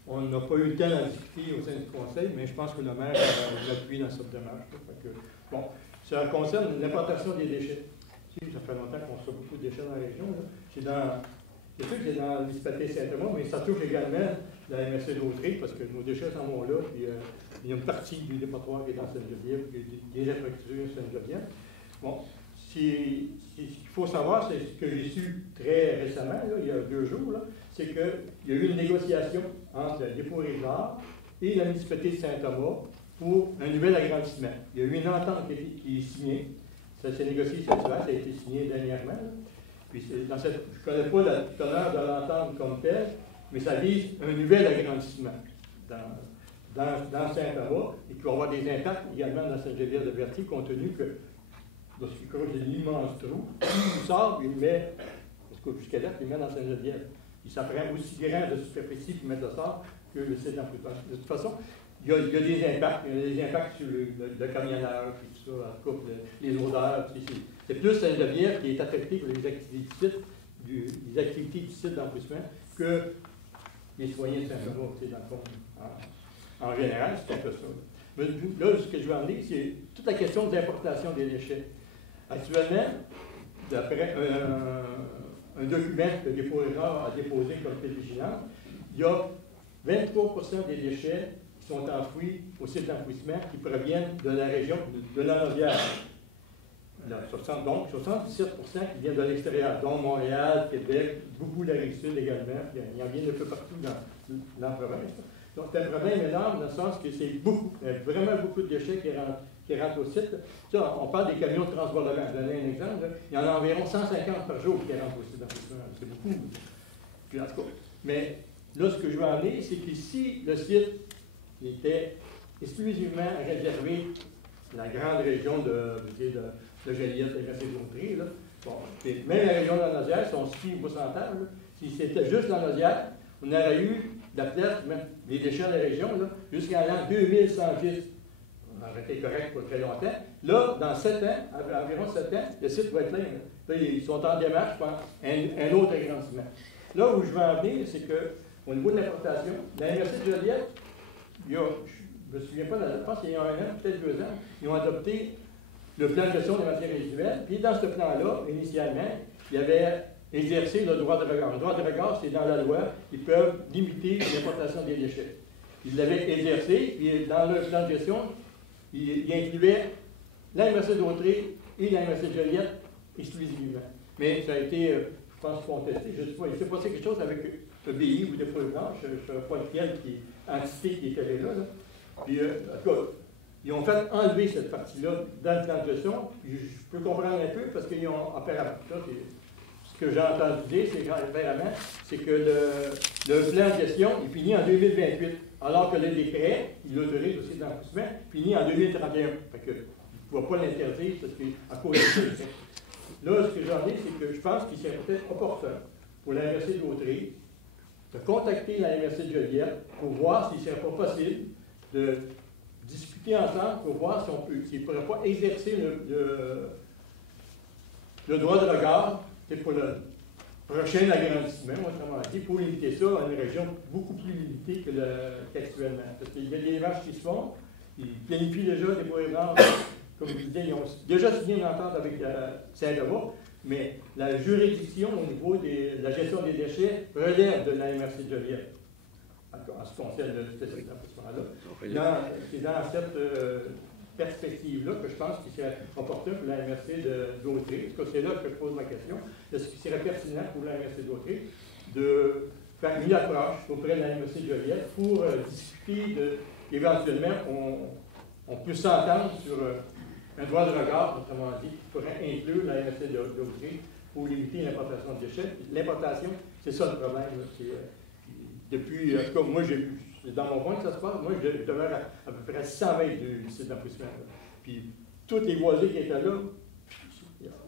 on n'a pas eu le temps d'en discuter au sein du conseil, mais je pense que le maire m'appuie dans cette démarche. Bon, ça concerne l'importation des déchets. Ça fait longtemps qu'on reçoit beaucoup de déchets dans la région. C'est sûr que c'est dans la municipalité Saint-Thomas, mais ça touche également la MRC d'Autrey, parce que nos déchets s'en vont là, puis il y a une partie du dépotoir qui est dans Sainte-Geneviève, puis des infrastructures Sainte-Geneviève. Bon, ce qu'il faut savoir, c'est ce que j'ai su très récemment, là, il y a 2 jours, c'est qu'il y a eu une négociation entre le dépôt Richard et la municipalité de Saint-Thomas pour un nouvel agrandissement. Il y a eu une entente qui est signée. Ça s'est négocié cette semaine, ça a été signé dernièrement. Là. Puis je ne connais pas la teneur de l'entente comme telle, mais ça vise un nouvel agrandissement dans Saint-Thomas et qui va avoir des impacts également dans Sainte-Geneviève-de-Berthier, compte tenu que lorsqu'il creuse un immense trou, il sort, il le met, jusqu'à là, il le met dans Sainte-Geneviève. Ça prend aussi grand de superficie pour mettre le sort que le site d'emploi. De toute façon, il y a des impacts. Il y a des impacts sur le camionneur, puis tout ça, en tout cas, les odeurs. C'est plus Sainte-Geneviève qui est affectée par les activités du site d'enfouissement que les citoyens de Saint-Thomas, dans le fond. En général, c'est un peu ça. Mais là, ce que je veux emmener, c'est toute la question de l'importation des déchets. Actuellement, d'après un document que le dépôt Richard a déposé comme comité de vigilance, il y a 23% des déchets qui sont enfouis au site d'enfouissement qui proviennent de la région de la Naudière. Donc, 77% qui viennent de l'extérieur, dont Montréal, Québec, beaucoup de la Rive-Sud également. Il y en vient un peu partout dans la province. Donc, c'est un problème énorme dans le sens que c'est beaucoup, vraiment beaucoup de déchets qui rentrent au site. Ça, on parle des camions de transbordement. Je vais donner un exemple. Là. Il y en a environ 150 par jour qui rentrent au site d'enfouissement. C'est beaucoup. Puis, en tout cas. Mais là, ce que je veux emmener, c'est que si le site était exclusivement réservé à la grande région de Joliette et Massé-Dautrey, bon, même la région de la Naudière, si on suit le pourcentage, si c'était juste la Naudière, on aurait eu la place, même les déchets de la région, jusqu'à l'an 2110. On aurait été correct pour très longtemps. Là, dans 7 ans, environ 7 ans, le site va être plein. Là, ils sont en démarche pour un autre agrandissement. Là où je veux en venir, c'est qu'au niveau de l'importation, la MRC de Joliette, je ne me souviens pas, je pense qu'il y a 1 an, peut-être 2 ans, ils ont adopté le plan de gestion des matières résiduelles. Puis dans ce plan-là, initialement, il y avait exercé le droit de regard. Le droit de regard, c'est dans la loi, ils peuvent limiter l'importation des déchets. Ils l'avaient exercé, puis dans le plan de gestion, il incluait la MRC d'Autrey et la MRC de Joliette exclusivement. Mais ça a été, je pense, contesté. Je ne sais pas, il s'est passé quelque chose avec EBI ou Dépôt Blanche, je ne sais pas lequel entité qui était là. Puis, en tout cas, ils ont fait enlever cette partie-là dans le plan de gestion. Puis je peux comprendre un peu parce qu'ils ont apparemment. Ce que j'ai entendu dire, c'est que le plan de gestion il finit en 2028, alors que le décret, il l'autorise aussi dans l'enfouissement, finit en 2031. Fait que, il ne va pas l'interdire parce qu'à cause de ça. Là, ce que j'en ai, c'est que je pense qu'il serait peut-être opportun pour la MRC d'Autrey de contacter la MRC de Joliette pour voir s'il ne serait pas possible de discuter ensemble pour voir s'il ne pourrait pas exercer le droit de regard pour le prochain agrandissement, autrement dit, pour limiter ça à une région beaucoup plus limitée qu'actuellement. Parce qu'il y a des démarches qui se font, ils planifient déjà des programmes, comme je disais, ils ont déjà signé une entente avec Saint-Thomas, mais la juridiction au niveau de la gestion des déchets relève de la MRC de Joliette. En ce qui concerne cet établissement-là. C'est dans cette perspective-là que je pense qu'il serait opportun pour la MRC d'Autrey. C'est là que je pose ma question. Est-ce qu'il serait pertinent pour la MRC d'Autrey de faire une approche auprès de la MRC de Joliette pour discuter éventuellement, on peut s'entendre sur un droit de regard, autrement dit, qui pourrait inclure la MRC d'Autrey pour limiter l'importation de déchets. L'importation, c'est ça le problème. Depuis, en tout cas, moi, dans mon coin que ça se passe, moi, je demeure à peu près 100 mètres du site d'enfouissement. Puis, tous les boisés qui étaient là,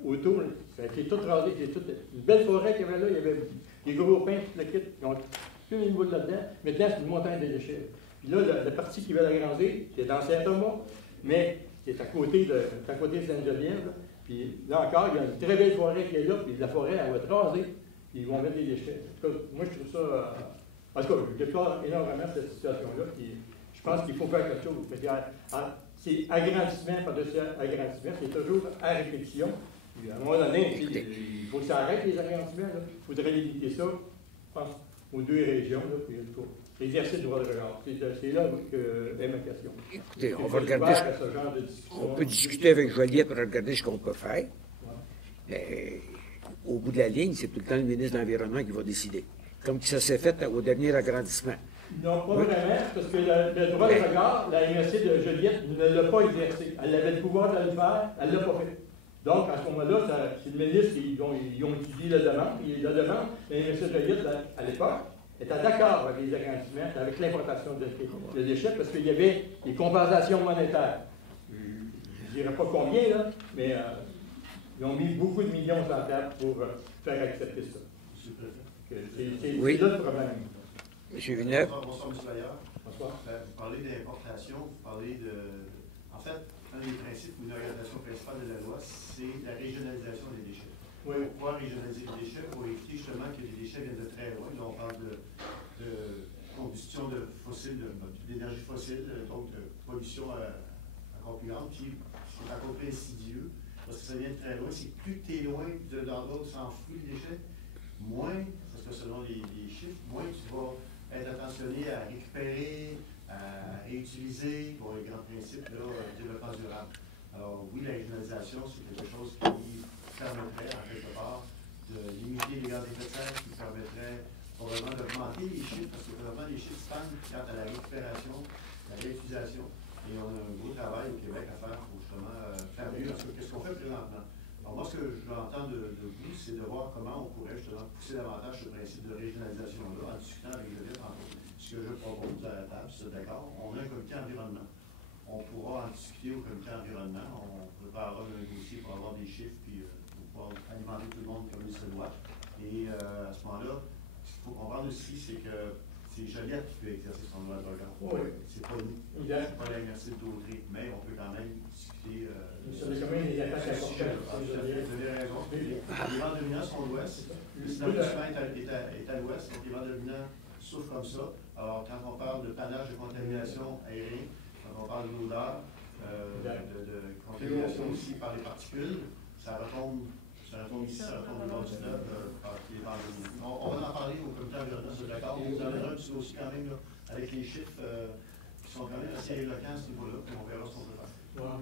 autour, là, ça a été tout rasé, c'est une belle forêt qu'il y avait là, il y avait des gros pins, tout le kit, ils ont tout mis le bout là-dedans. Maintenant, c'est une montagne de déchets. Puis là, la partie qui va l'agrandir, c'est dans Saint-Thomas, mais c'est à côté de Sainte-Geneviève. Là. Puis là encore, il y a une très belle forêt qui est là, puis la forêt, elle va être rasée, puis ils vont mettre des déchets. En tout cas, moi, je trouve ça... en tout cas, je déplore énormément cette situation-là, puis je pense qu'il faut faire quelque chose. C'est agrandissement par-dessus agrandissement, c'est toujours à répétition. Puis à un moment donné, il faut que ça arrête les agrandissements. Il faudrait limiter ça, je pense, aux 2 régions, là, puis l'exercice du droit de regard. C'est là que est ma question. Écoutez, on va regarder on peut discuter avec Joliette pour regarder ce qu'on peut faire. Mais au bout de la ligne, c'est tout le temps le ministre de l'Environnement qui va décider. Comme ça s'est fait au dernier agrandissement. Non, pas vraiment, parce que le droit de regard, la MRC de Joliette ne l'a pas exercé. Elle avait le pouvoir de le faire, elle ne l'a pas fait. Donc, à ce moment-là, c'est le ministre qui ils ont étudié la demande. Et la demande, la MRC de Joliette, à l'époque, était d'accord avec les agrandissements, avec l'importation de déchets, parce qu'il y avait des compensations monétaires. Je ne dirais pas combien, là, mais ils ont mis beaucoup de millions sur la table pour faire accepter ça. C'est là le problème. M. Villeneuve. Bonsoir, M. Bayard. Bonsoir. Vous parlez d'importation, vous parlez de... En fait, un des principes ou une orientation principale de la loi, c'est la régionalisation des déchets. Oui. Pour pouvoir régionaliser les déchets, pour éviter justement que les déchets viennent de très loin. Là, on parle de combustion de fossiles, d'énergie fossile, donc de pollution encore plus grande. Puis c'est encore plus insidieux, parce que ça vient de très loin. C'est plus tu es loin de l'endroit où s'enfouit les déchets, moins, parce que selon les chiffres, moins tu vas être attentionné à récupérer, à réutiliser, pour les grands principes de développement durable. Alors oui, la régionalisation, c'est quelque chose qui permettrait, en quelque part, de limiter les gaz à effet de serre, qui permettrait probablement d'augmenter les chiffres, parce que probablement les chiffres stagnent quant à la récupération, la réutilisation. Et on a un gros travail au Québec à faire pour justement faire mieux. Qu'est-ce qu'on fait présentement? Alors moi, ce que je veux entendre de vous, c'est de voir comment on pourrait justement pousser davantage ce principe de régionalisation-là, en discutant avec le DEF. Ce que je propose à la table, c'est d'accord, on a un comité environnement. On pourra en discuter au comité environnement. On préparera un dossier pour avoir des chiffres, puis pour pouvoir alimenter tout le monde comme il se doit. Et à ce moment-là, ce qu'il faut comprendre aussi, c'est que c'est Joliette qui peut exercer son droit de regard. Oui. C'est pas nous. C'est pas la MRC d'Audrey, mais on peut quand même discuter. Ça fait quand même des attaques importantes. Vous avez raison. Les vents dominants sont l'ouest. Le système est à l'ouest, donc les vents dominants souffrent comme ça. Alors, quand on parle de panache de contamination aérienne, quand on parle d'odeur, de contamination aussi par les particules, ça retombe ici, ça retombe au long du fleuve par les vents dominants. On va en parler au comité environnement, c'est d'accord. On vous amènera aussi quand même là, avec les chiffres qui sont quand même assez éloquents à ce niveau-là, puis on verra ce qu'on peut faire.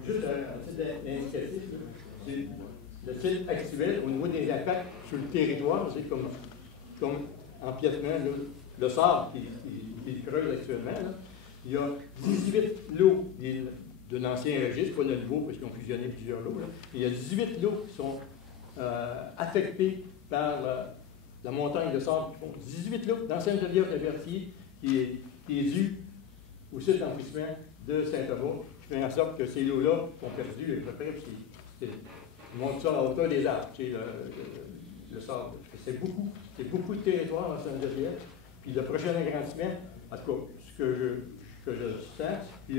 Juste un petit indicatif, le site actuel, au niveau des impacts sur le territoire, c'est comme empiètement, le sable qui creuse actuellement, là, il y a 18 lots de l'ancien registre, pas le nouveau, parce qu'ils ont fusionné plusieurs lots, là. Il y a 18 lots qui sont affectés par la montagne de sable. 18 lots dans Sainte-Geneviève-de-Berthier qui est dû au site d'enfouissement de Saint-Thomas, qui fait en sorte que ces lots-là sont perdus, à peu près, ils montent ça à la hauteur des arbres, le sable. C'est beaucoup de territoire dans Sainte-Geneviève. Puis le prochain agrandissement, en tout cas, ce que je sens, puis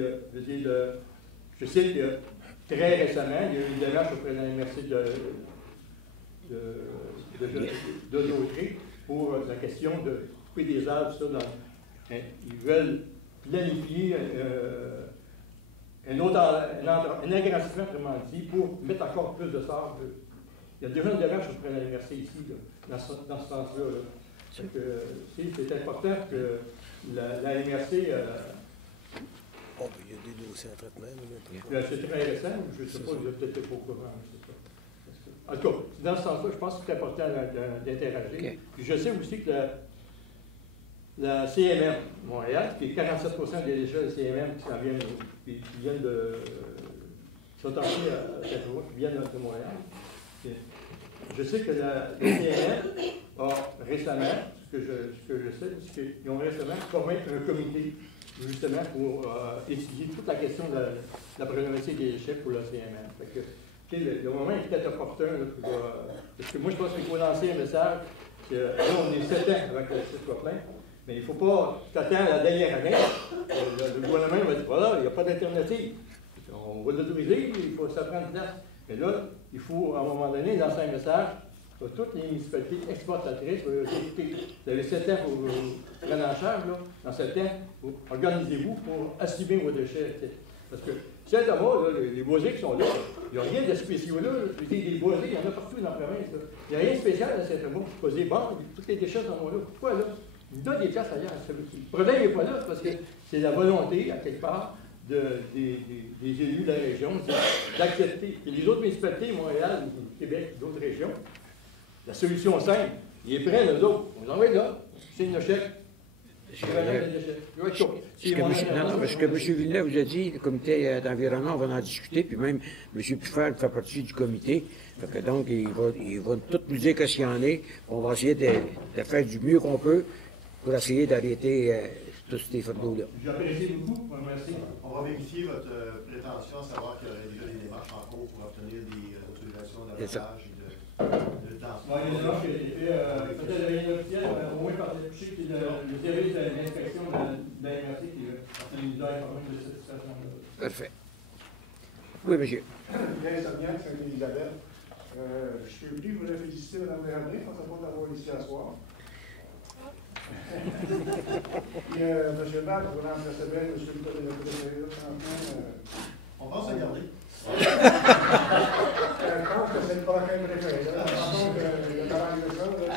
je sais que très récemment, il y a eu une démarche auprès de la MRC de Dautré pour la question de couper des arbres, ça, ils veulent planifier un agrandissement, vraiment dit, pour mettre encore plus de sable. Il y a déjà une démarche auprès de la MRC ici, là, dans ce sens-là. C'est important que la MRC... il y a des dossiers en traitement. C'est très récent, je ne sais pas, vous n'êtes peut-être pas au courant. En tout cas, dans ce sens-là, je pense que c'est important d'interagir. Okay. Puis je sais aussi que la CMM Montréal, qui est 47% des déchets de CMM qui viennent de... qui sont entrés à Saint-Thomas, qui viennent de Montréal. Je sais que la CMM a récemment, ce que je sais, c'est qu'ils ont récemment formé un comité justement pour étudier toute la question de la problématique des déchets pour le CMM. Fait que, le moment est peut-être opportun, là, parce que moi, je pense qu'il faut lancer un message que là, on est 7 ans avec le site Coquelin, mais il ne faut pas t'attendre à la dernière année. Le gouvernement va dire, voilà, il n'y a pas d'alternative. On va l'autoriser, il faut ça prendre place. Mais là, il faut, à un moment donné, lancer un message à toutes les municipalités exportatrices. Vous avez 7 ans pour vous prendre en charge, là. Dans 7 ans, organisez-vous pour assumer vos déchets. Parce que Saint-Thomas, les boisés qui sont là, il n'y a rien de spécial là. Des boisés, il y en a partout dans la province. Là. Il n'y a rien de spécial à Saint-Thomas. Vous posez, bon, tous les déchets sont là. Pourquoi là? Il donne des places ailleurs. Le problème n'est pas là, parce que c'est la volonté, à quelque part, des élus de la région d'accepter. Et les autres municipalités, Montréal, Québec, d'autres régions, la solution simple, ils est prêts, eux autres. On les envoie là, c'est une chèque. Ce que M. Villeneuve vous a dit, le comité d'environnement, on va en discuter, puis même M. Puffer fait partie du comité. Fait que donc, il va tout nous dire ce qu'il y en est. On va essayer de faire du mieux qu'on peut pour essayer d'arrêter tous ces fardeaux-là. J'apprécie beaucoup. Merci. On va vérifier votre prétention, à savoir qu'il y aurait déjà des démarches en cours pour obtenir des autorisations d'abattage et de danse. Oui, il y a des démarches qui ont été faites. Peut-être rien d'officiel, au moins par le service de l'inspection de la MRC qui nous a informé de cette situation-là. Parfait. Oui, monsieur. Bien, Sagnac, Sainte-Élisabeth. Je suis venu vous féliciter, Mme Desramenais, pour savoir d'avoir ici à soir. Puis, M. Mac, vous remplacez bien M. le président. On pense à garder. Je pense que c'est le prochain préfet.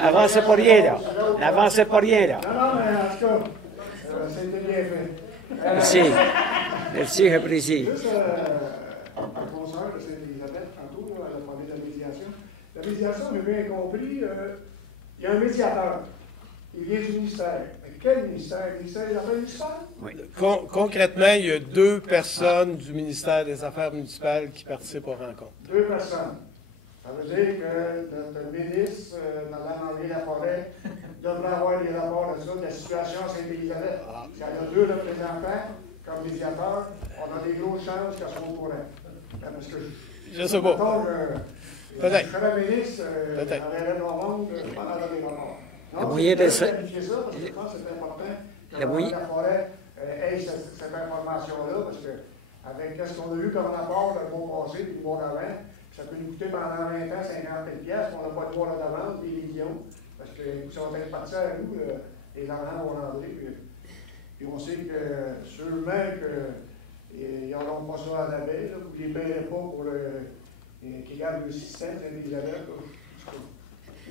Avancez pas rien, là. Avancez pas rien, là. Non, mais en tout cas, c'était bien fait. Merci. Merci, j'apprécie. Juste, un conseil de Sainte-Élisabeth, tantôt, elle a parlé de la médiation. La médiation, j'ai bien compris, il y a un médiateur. Il vient du ministère. Quel ministère? Le ministère des Affaires municipales? Oui. Concrètement, il y a 2 personnes du ministère des Affaires municipales qui participent aux rencontres. 2 personnes. Ça veut dire que notre ministre, Mme Henri Laforêt, devrait avoir des rapports de ça, de la situation à Sainte-Élisabeth. S'il y en a 2 représentants comme médiateurs, on a des grosses chances qu'elle soit au courant. Parce que je sais pas. Peut-être. Je serais ministre, peut-être. j'enverrais mon monde pendant les rapports. Le moyen de ça. Parce que je pense que c'est important que Le moyen. la forêt ait cette information-là, parce que avec ce qu'on a eu comme rapport le mois passé et le mois d'avant, ça peut nous coûter pendant 20 ans 50 000 $, on n'a pas de droit à la demande, des millions, parce que si on est partis à nous, les enfants vont rentrer. Puis on sait que sûrement qu'ils n'auront pas ça à la baie, vous ne les paierez pas pour qu'ils gardent le système, les adeptes.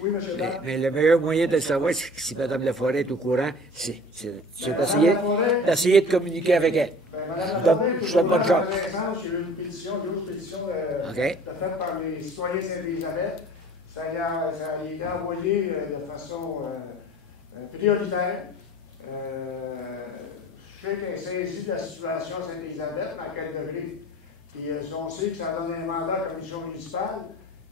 Oui, M. Blanc. Mais le meilleur moyen de le savoir, c'est que si Mme Laforêt est au courant, c'est d'essayer de communiquer avec elle. Je souhaite bonne chance. Il y a eu une pétition, une grosse pétition faite par les citoyens Sainte-Élisabeth. Ça a été envoyé de façon prioritaire. Je sais qu'elle saisit de la situation à Sainte-Élisabeth, à quel degré. Puis on sait que ça donne un mandat à la commission municipale.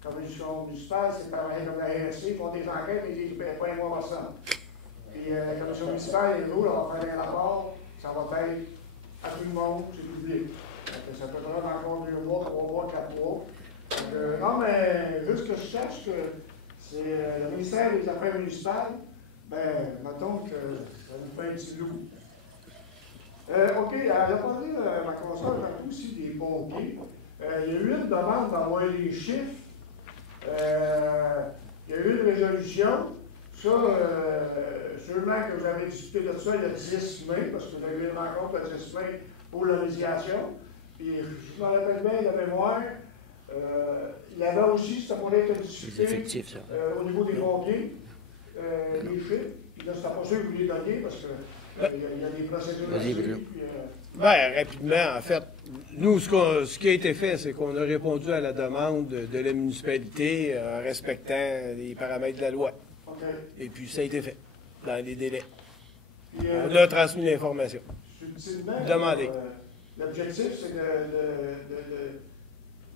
La commission municipale, c'est pareil comme la RSC, ils font des enquêtes et ils disent, pas un mois ensemble. Puis la commission municipale, nous, on va faire un rapport, ça va être à tout le monde, c'est public. Ça peut durer encore 2 mois, 3 mois, 4 mois. Non, mais juste que je sache que c'est le ministère des Affaires municipales, ben, mettons que ça nous fait un petit loup. OK, elle a parlé, ma consoeur, aussi des pompiers. Il y a eu une demande d'envoyer des chiffres. Il y a eu une résolution. Ça, sûrement que vous avez discuté de ça il y a 10 mai, parce que vous avez eu une rencontre le 10 mai pour la médiation. Puis, je me rappelle bien de mémoire, il y avait aussi, ça pourrait être discuté au niveau des pompiers, des chiffres. Puis là, c'est pas sûr que vous les donniez, parce que il y a des procédures là-dessus. Rapidement, en fait, nous, ce qui a été fait, c'est qu'on a répondu à la demande de la municipalité en respectant les paramètres de la loi. Okay. Et puis, ça a été fait dans les délais. Puis, on a transmis l'information. Demandez. L'objectif, c'est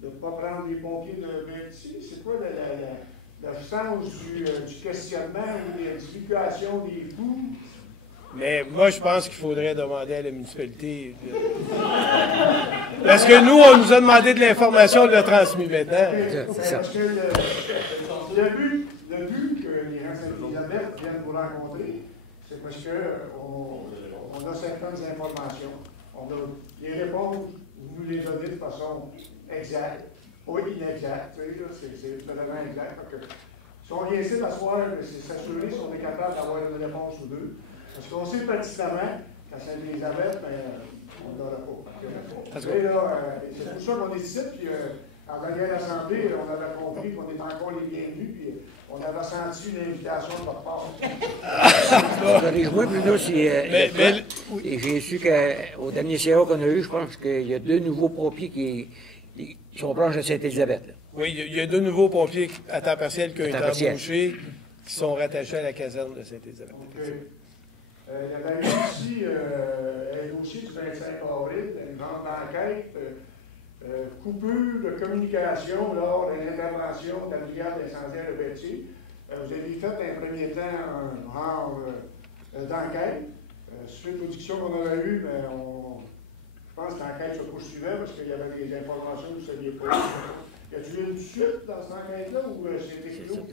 de ne pas prendre les pompiers de Berthier. C'est quoi le sens du questionnement ou des explications des coûts? Mais moi, je pense qu'il faudrait demander à la municipalité. Parce que nous, on nous a demandé de l'information, on l'a transmis maintenant. C'est ça. Parce que le but que les gens de Saint-Élisabeth viennent vous rencontrer, c'est parce qu'on a certaines informations. On a les réponses, vous nous les donnez de façon exacte, pas inexacte, c'est totalement exact. Si on vient ici d'asseoir, c'est s'assurer si on est capable d'avoir une réponse ou deux. Parce qu'on sait pertinemment qu'à Saint-Élisabeth, on n'aura pas. C'est pour ça qu'on est ici, puis en dernière assemblée, on avait compris qu'on était encore les bienvenus, puis on avait senti une invitation de votre part. Je réjouis, Bruno, et j'ai su qu'au dernier CA qu'on a eu, je pense qu'il y a 2 nouveaux pompiers qui sont proches de Sainte-Élisabeth. Oui, il y a 2 nouveaux pompiers à temps partiel qui ont été embauchés, qui sont rattachés à la caserne de Sainte-Élisabeth. Il y avait eu aussi un dossier du 25 avril, une grande enquête, coupure de communication lors de l'intervention de la brigade d'incendiaire de Berthier. Vous avez fait un premier temps un genre d'enquête. Suite aux discussions qu'on avait eues, je pense que l'enquête se poursuivait parce qu'il y avait des informations que vous ne saviez pas. Y a-t-il une suite dans cette enquête-là ou c'était clos?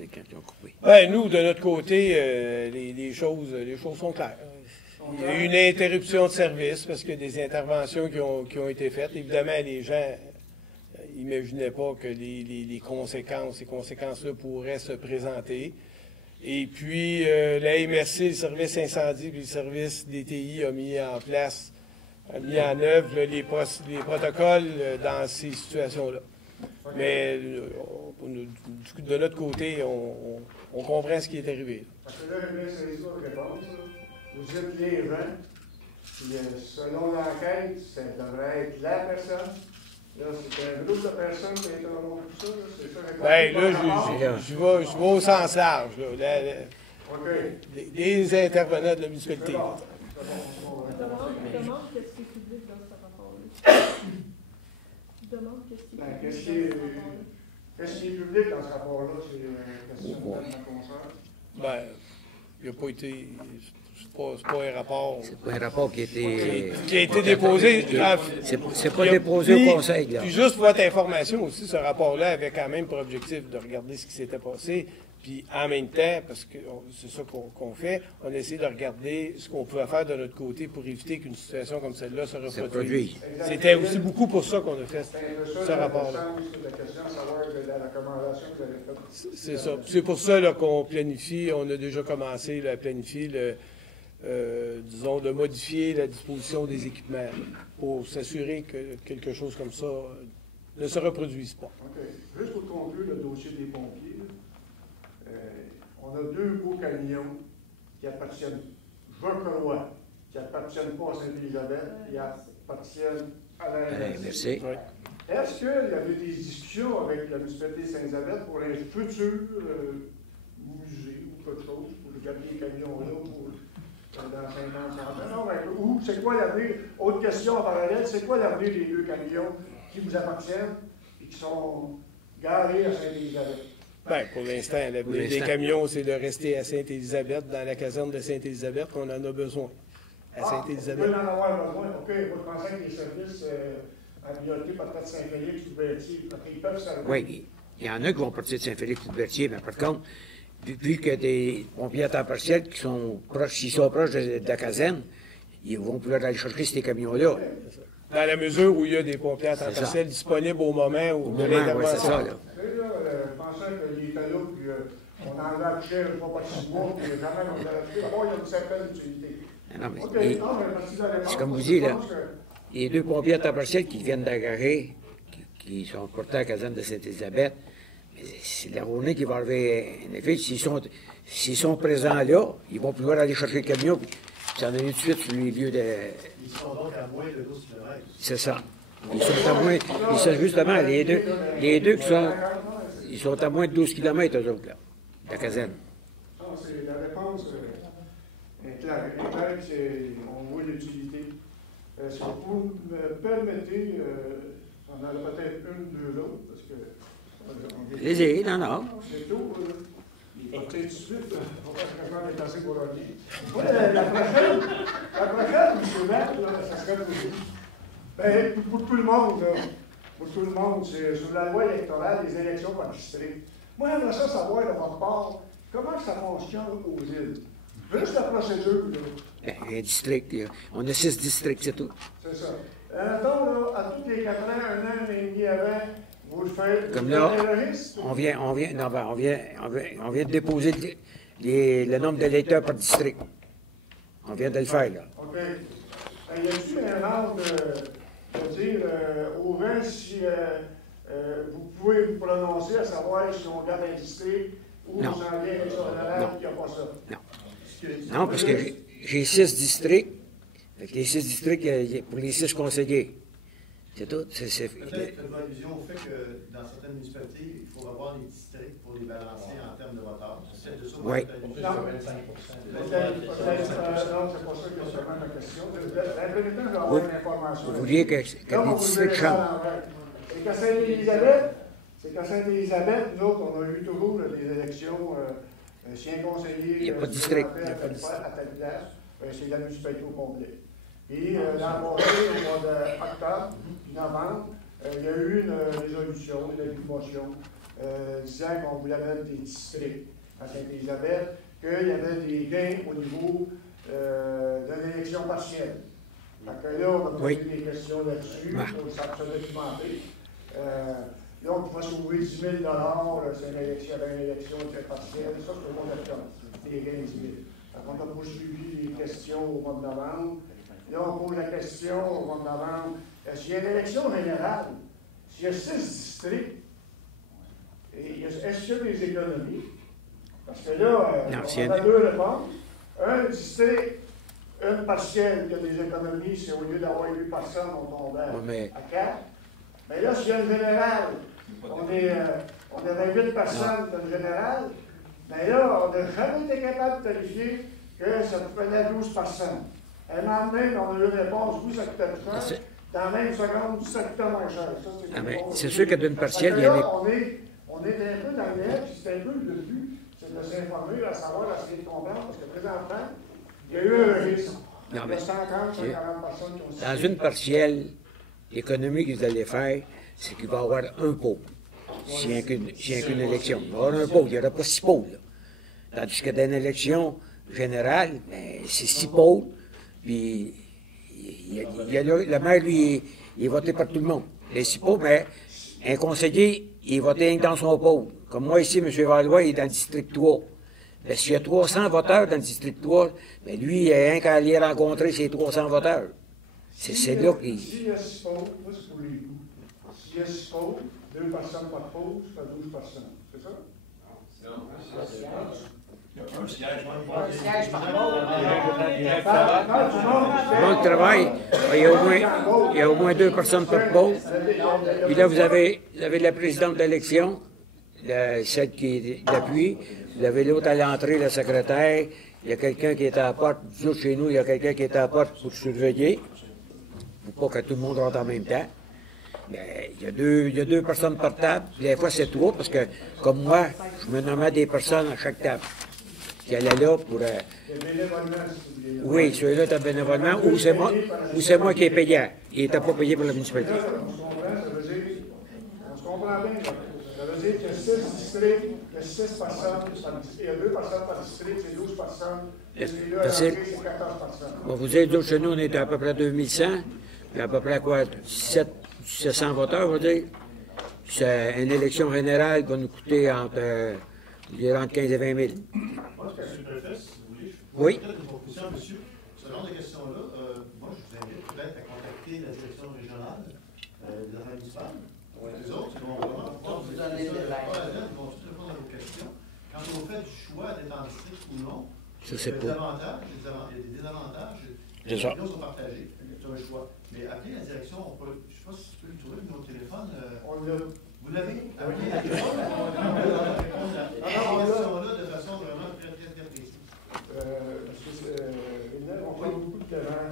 Ben, nous, de notre côté, les choses sont claires. Il y a eu une interruption de service parce qu'il y a des interventions qui ont été faites. Évidemment, les gens n'imaginaient pas que ces conséquences-là pourraient se présenter. Et puis, la MRC, le service incendie puis le service DTI a mis en œuvre là, les protocoles dans ces situations-là. Mais de notre côté, on comprend ce qui est arrivé. Parce que là, c'est ça la réponse. Vous êtes les gens, puis selon l'enquête, ça devrait être la personne. Là, c'est un groupe de personnes qui a été remonté tout ça. C'est ça. Bien, là, je vais au sens large. Là, des intervenants de la municipalité. Je demande qu'est-ce qui est public dans ce rapport-là. Je demande qu'est-ce qui est public dans ce rapport-là. Qu'est-ce qui est public dans ce rapport-là? C'est une question de concerne. Ben, il n'a pas été. C'est pas un rapport. C'est pas un rapport qui a été déposé. C'est pas déposé au Conseil. Là. Puis juste pour votre information aussi, ce rapport-là avait quand même pour objectif de regarder ce qui s'était passé. Puis en même temps, parce que c'est ça qu'on fait, on a essayé de regarder ce qu'on pouvait faire de notre côté pour éviter qu'une situation comme celle-là se reproduise. C'était aussi beaucoup pour ça qu'on a fait ce rapport-là. C'est ça. C'est pour ça là, qu'on planifie, on a déjà commencé là, à planifier disons, de modifier la disposition des équipements là, pour s'assurer que quelque chose comme ça ne se reproduise pas. OK. Juste pour conclure le dossier des pompiers, on a 2 beaux camions qui appartiennent, je crois, qui appartiennent pas à Sainte-Élisabeth, qui appartiennent à la MRC. Oui. Est-ce qu'il y avait des discussions avec la municipalité de Sainte-Élisabeth pour un futur musée ou quelque chose, pour garder les camions-là dans 50 ans? Ou c'est quoi l'avenir? Autre question en parallèle, c'est quoi l'avenir des 2 camions qui vous appartiennent et qui sont garés à Sainte-Élisabeth? Bien, pour l'instant, l'avenir des camions, c'est de rester à Sainte-Élisabeth, dans la caserne de Sainte-Élisabeth, qu'on en a besoin. À Sainte-Élisabeth. Vous pouvez en avoir besoin. OK, moi, je pensais que les services habilités par de Saint-Félix ou Berthier, ils peuvent servir. Oui, il y en a qui vont partir de Saint-Félix ou de Berthier, mais par contre, vu que des pompiers à temps partiel qui sont proches, s'ils sont proches de la caserne, ils vont pouvoir aller chercher ces camions-là. Dans la mesure où il y a des pompiers à temps partiel disponibles au moment où de l'intervention. C'est ça, là. Je pensais qu'il était là, puis on en a accouché une fois par 6 mois, puis quand même, on a accouché. D'abord, il y a une certaine utilité. Non, mais c'est comme vous dites, là, les 2 pompiers à temps partiel qui viennent d'agarer, qui sont portés à la caserne de Sainte-Élisabeth, c'est la journée qui va arriver. En effet, s'ils sont présents là, ils vont pouvoir aller chercher le camion, puis s'en aller tout de suite sur les lieux de... Ils sont donc à moins de 12 km. C'est ça. Ils sont à moins... Ils sont justement, les deux qui sont... Ils sont à moins de 12 km, eux autres, là, de la caserne. La réponse est claire. On voit l'utilité. Si vous me permettez, on en a peut-être une, 2 autres, parce que... Les non. C'est tout. tout de suite, on va vraiment déplacer pour leur vie. Ouais, la prochaine, M. Maire, là, ça serait pour vous. Ben, pour tout le monde, là, pour tout le monde, c'est sur la loi électorale, les élections par district. Moi, j'aimerais ça savoir de votre part, comment ça fonctionne aux îles. Juste la procédure, là. Un district, on a 6 districts, c'est tout. C'est ça. Attends, là, à tous les 4 ans, 1 an et demi avant, vous le faites. Comme là, on vient de déposer le nombre d'électeurs par district. On vient de le faire, là. OK. Y a-t-il un ordre de dire au vent si vous pouvez vous prononcer à savoir si on garde un district ou on s'en vient avec ça général, il n'y a pas ça? Non. Non, parce que j'ai 6 districts. Avec les 6 districts, pour les 6 conseillers. C'est tout. Peut-être faites-vous allusion au fait que dans certaines municipalités, il faut avoir les districts pour les balancer en termes de voteurs. C'est de ça que vous faites allusion. Non, c'est pas ça qui est vraiment ma question. L'implémentant, je vais avoir une information. Vous vouliez que les districts changent. C'est qu'à Sainte-Élisabeth, nous autres, on a eu toujours des élections, si un conseiller... Il n'y a pas de district. À telle place, c'est la municipalité au complet. Et l'an passé, au mois d'octobre, puis novembre, il y a eu une résolution, une motion, disant qu'on voulait mettre des districts à Sainte-Élisabeth, qu'il y avait des gains au niveau de l'élection partielle. Donc là, on a posé des questions là-dessus, pour se documenter. Là, on pouvait sauver 10 000 c'est une élection, une élection partielle. Ça, c'est le mois d'octobre, des gains 10 000. Donc, on a poursuivi les questions au mois de novembre. Là, on pose la question au mois de novembre. S'il y a une élection générale, s'il y a 6 districts, est-ce qu'il y a des économies? Parce que là, on a 2 réponses. Un district, une partielle, il y a des économies, c'est au lieu d'avoir 8 personnes, on tombe à 4. Mais là, s'il y a une générale, on avait 8 personnes dans le général, mais là, on n'a jamais été capable de qualifier que ça prenait 12 personnes. Un an de même, on a eu une réponse, oui, ça coûtait plus cher. Dans la même seconde, ça coûtait moins cher. C'est sûr que d'une partielle, il y a des... On est un peu dans l'air, puis c'est un peu le but, c'est de s'informer, à savoir la série de comprendre, parce que présentement, il y a eu un risque. Il y a 130, 140 personnes qui ont signé. Dans une partielle, l'économie que vous allez faire, c'est qu'il va y avoir un pôle. S'il n'y a qu'une élection. Il va y avoir un pôle, il n'y aura pas 6 pôles. Tandis que dans une élection générale, c'est 6 pôles, puis le maire, lui, il est voté par tout le monde. Les 6 pôles, mais un conseiller, il est voté dans son pôle. Comme moi ici, M. Valois, il est dans le district 3. Ben, s'il y a 300 voteurs dans le district 3, ben, lui, il a rien qu'à aller rencontrer ces 300 voteurs. C'est là qu'il... S'il y a 6 pôles, moi, c'est pour les goûts. S'il y a 6 pôles, 2 personnes par pôle, ça fait 12 personnes. C'est ça? Non. Un siège par Dans le travail, il y a au moins 2 personnes par pôle. Puis là, vous avez la présidente d'élection, celle qui est d'appui. Vous avez l'autre à l'entrée, le secrétaire. Il y a quelqu'un qui est à la porte. Nous, chez nous, il y a quelqu'un qui est à la porte pour surveiller. Pour pas que tout le monde rentre en même temps. Mais il y a 2 personnes par table. Des fois, c'est 3, parce que, comme moi, je me nommais des personnes à chaque table. Qui allaient là pour... Oui, celui-là était bénévolement, ou c'est moi qui ai payé. Il n'était pas payé pour la municipalité. On se comprend bien. Ça veut dire qu'il y a 6 districts, il y a 6 personnes, il y a 2 personnes par district, c'est 12 personnes. Et là, c'est 14 personnes. On va vous dire, d'autres chez nous, on était à peu près 2100. Il y a à peu près quoi, 700 voteurs, on va dire. Une élection générale va nous coûter entre 15 et 20 000. Moi, ce que je préfère, si vous voulez, Oui. peut-être une proposition, monsieur. Ce genre de questions-là, moi, je vous invite peut-être à contacter la direction régionale des affaires municipales. Les autres, ils vont vraiment pouvoir vous donner des détails. Ils vont tout répondre à vos questions. Quand vous faites du choix d'être en district ou non, Ça, c'est il y a des avantages, il y a des désavantages. C'est ça. Les opinions sont partagées. C'est un choix. Mais appelez la direction, je ne sais pas si tu peux le trouver, le numéro de téléphone. Vous l'avez? Appelez la direction. On va répondre à ces questions-là de façon vraiment très, très, très précise. On parle beaucoup de terrain.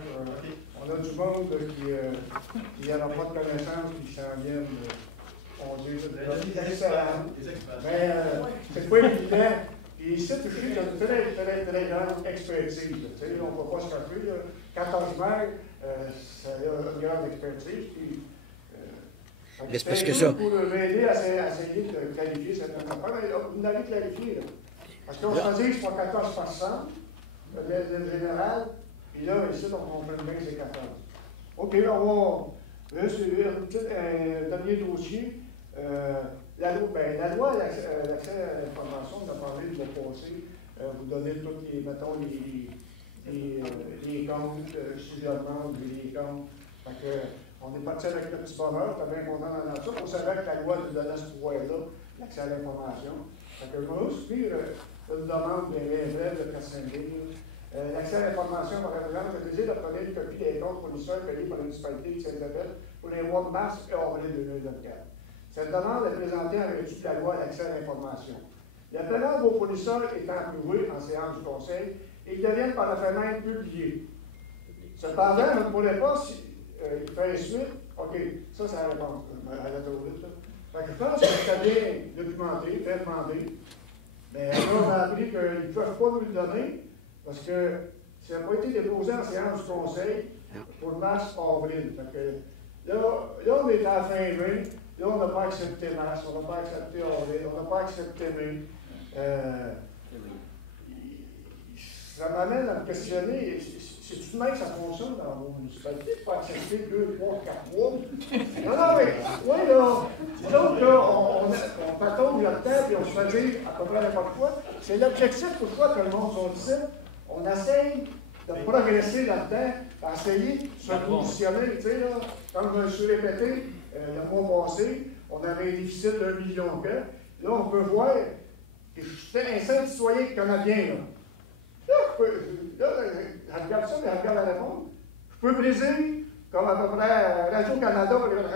On a du monde qui n'en a pas de connaissances, qui s'en viennent. On dit, c'est excellent. Mais c'est pas évident. Puis Puis ici, tu sais, tu as une très grande expertise. Tu sais, on ne peut pas se cacher. 14 maires, ça a une grande expertise. Puis, Mais c'est parce que ça. Pour m'aider à essayer de clarifier cette affaire, vous l'avez clarifié, là. Parce qu'on choisit que c'est pas 14%, le général, puis là, ici, on comprend bien que c'est 14. OK, on va. Là, c'est un dernier dossier. La loi, l'accès à l'information, on a parlé de la passé. Vous donnez tous les, mettons, les comptes, si je demande, les comptes. Fait que, on est parti avec le petit bonheur, tu bien content dans ça. On savait que la loi nous donnait ce pouvoir-là, l'accès à l'information. Fait que je vais aussi une demande des élèves de Cassinville. L'accès à l'information par exemple, je désire d'obtenir une copie des comptes fournisseurs payés par la municipalité de Saint-Isabelle pour les mois de mars et avril 2024. Cette demande est présentée en vertu de la loi d'accès à l'information. L'appelant vos fournisseurs étant approuvé en séance du Conseil, ils deviennent par la fenêtre publiés. Cependant, je ne pourrais pas, si il fait suite, OK, ça, c'est la réponse. Elle a trop vite, là. Fait que je pense que c'est bien documenté, fait demander. Mais on a appris qu'ils ne peuvent pas nous le donner parce que ça n'a pas été déposé en séance du Conseil pour mars-avril. Là, on est à la fin mai. Là, on n'a pas accepté mars, on n'a pas accepté avril, on n'a pas accepté mai. Ça m'amène à me questionner, c'est tout de même que ça fonctionne dans vos municipalités, de pas accepter 2, 3, 4 mois. Non, mais, oui, là, donc là, on patauge là-dedans, puis on se fait dire à peu près n'importe quoi. C'est l'objectif pourquoi que le monde sont ici. On essaye de progresser là-dedans, d'essayer de se positionner, tu sais, là, comme je me suis répété, le mois passé, on avait un déficit d'1 million de cas. Là, on peut voir que j'étais un simple citoyen canadien, là. Là, je regarde ça, mais je regarde la réponse. Je peux briser, comme à peu près Radio-Canada,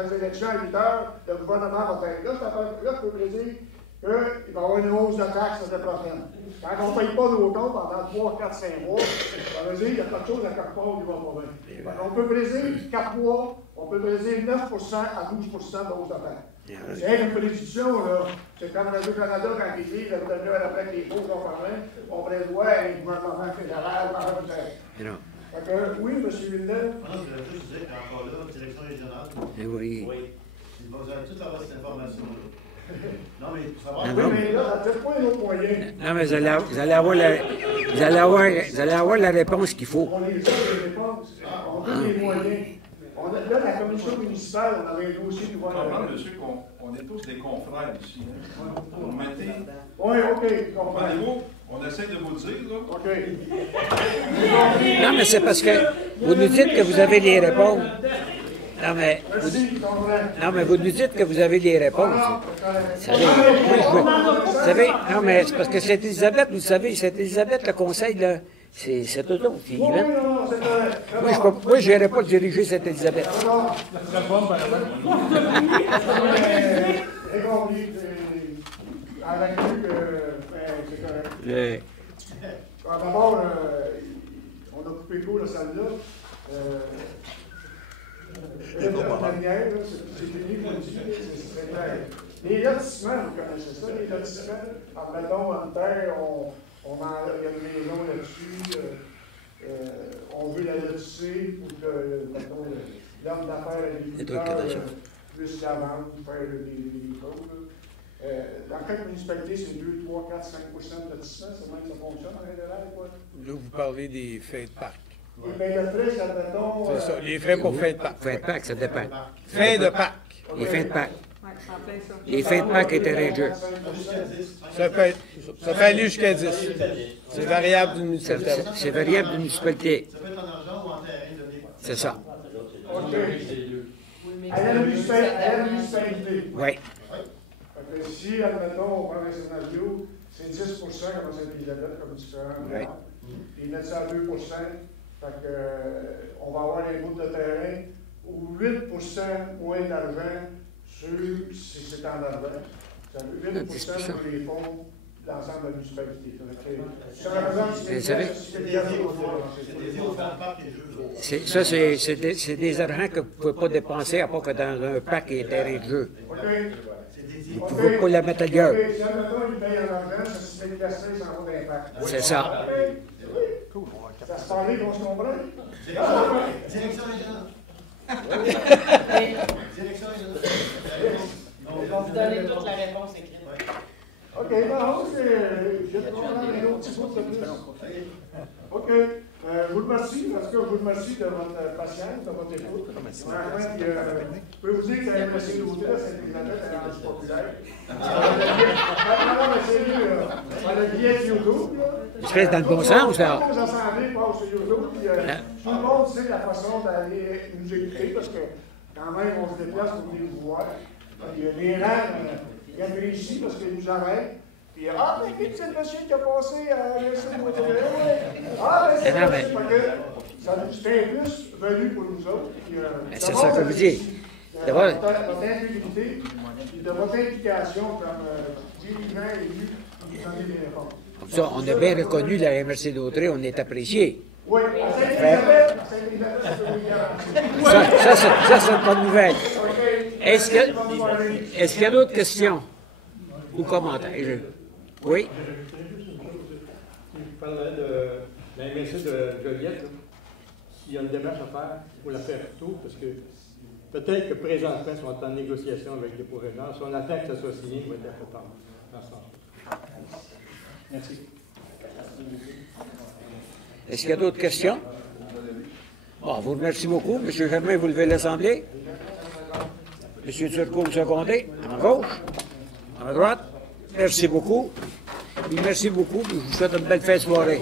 les élections à 8 heures, le gouvernement va faire. Là, je peux briser qu'il va y avoir une hausse de taxes l'année prochaine. Quand on ne paye pas nos comptes pendant 3, 4, 5 mois, ça veut dire qu'il y a quelque chose à quelque part qui va pas bien. On peut briser 4 mois, on peut briser 9% à 12% de hausse de taxes. C'est une prédiction, là. C'est comme Radio-Canada, quand ils disent, vous avez après que les faux sont parlés, on prévoit un gouvernement fédéral par exemple. Fait que, oui, M. Villeneuve. Je voulais juste dire qu'encore là, direction régionale. Oui. Vous allez tous avoir cette information-là. Non, mais pour savoir. Non, Oui, mais là, ça peut-être pas un autre moyen. Non, mais vous allez avoir la réponse qu'il faut. On les a, les réponses. On donne les moyens. Là, la commission municipale, on avait un dossier du gouvernement. Je comprends, monsieur, qu'on est tous des confrères ici. Hein. Vous mettez. Oui, OK, je comprends. On essaie de vous le dire, là. OK. Non, mais c'est parce que vous nous dites que vous avez les réponses. Non, mais vous nous dites que vous avez les réponses. Vous savez, non, mais c'est parce que Sainte-Élisabeth, vous savez, Sainte-Élisabeth, le conseil, là, c'est eux autres qui y viennent. Moi, je n'irais pas diriger Sainte-Élisabeth. C'est compris. Avec lui, c'est correct. D'abord, on a coupé court la salle-là. La dernière, c'est fini, je le dis, c'est très clair. Les lotissements, vous connaissez ça, les lotissements. Mettons, en terre, il y a une maison là-dessus, on veut la lotisser pour que, mettons, l'homme d'affaires agriculteur puisse la vendre, faire des choses. Dans chaque municipalité, c'est 2, 3, 4, 5% de lotissement, c'est même que ça fonctionne en général, quoi. Là, vous parlez des frais de parc. Et bien, le frais, ça mettons. C'est ça, les frais pour fin de Pâques. Fin de Pâques, ça dépend. Fin de Pâques. Les fins de Pâques. Les fins de Pâques étaient régeux. Ça peut aller jusqu'à 10. C'est variable d'une municipalité. C'est variable d'une municipalité. Ça peut être en argent ou en terrain donné. C'est ça. OK. À la municipalité. Oui. Fait que si, admettons, on prend un scénario, c'est 10% comme Sainte-Élisabeth, comme différents. Oui. Ils mettent ça à 2%. Fait que, on va avoir les bouts de terrain ou 8% moins d'argent si c'est en argent. Ça veut 8% sur les fonds de l'ensemble de la municipalité. Ça représente Ça, c'est des argents que vous ne pouvez pas dépenser à part que dans un parc et terrain de jeu. C'est dédié Vous ne pouvez pas la mettre ailleurs. OK, si admettons, il paye en argent, ça se fait l'université sans trop d'impact. C'est ça. OK. Ça se parlait qu'on se comprend? Direction régionale. Direction régionale. On va vous donner toute la réponse écrite. OK, bon, je vais prendre un autre petit bout de plus. OK. Je vous remercie, parce que je vous remercie de votre patience, de votre écoute. Je peux vous dire que la MSC Daudet, c'est une année populaire. On a billet de YouTube. Tu fais dans le bon sens, ça. Les assemblées passent sur YouTube. Puis, tout le monde sait la façon d'aller nous écouter, parce que quand même, on se déplace pour venir vous voir. Puis, les rangs, ils apprécient parce qu'ils nous arrêtent. Puis, ah, mais qui c'est le monsieur qui a passé à l'USC de Montréal? Ah, mais c'est ça, parce que ça nous fait plus venu pour nous autres. C'est ça que je vous dis. De votre intégrité et de votre implication comme dirigeant élu pour nous donner des réponses. Comme ça, on a bien reconnu la MRC d'Autrey, on est apprécié. Oui, à Saint-Élisabeth, je peux vous garantir. Ça, c'est une bonne nouvelle. Est-ce qu'il y a d'autres questions ou commentaires? Oui? Je parlerais de la MSC de Joliette. Là. Il y a une démarche à faire pour la faire tôt, parce que peut-être que présentement, ils sont en négociation avec les pour-régents. Si on attend que ça soit signé, il va être important dans ce sens. Merci. Est-ce qu'il y a d'autres questions? Bon, vous remercie beaucoup. M. Germain, vous levez l'Assemblée. M. Turcot, vous secondez. À gauche. À droite. Merci beaucoup. Et merci beaucoup. Je vous souhaite une belle fin de soirée.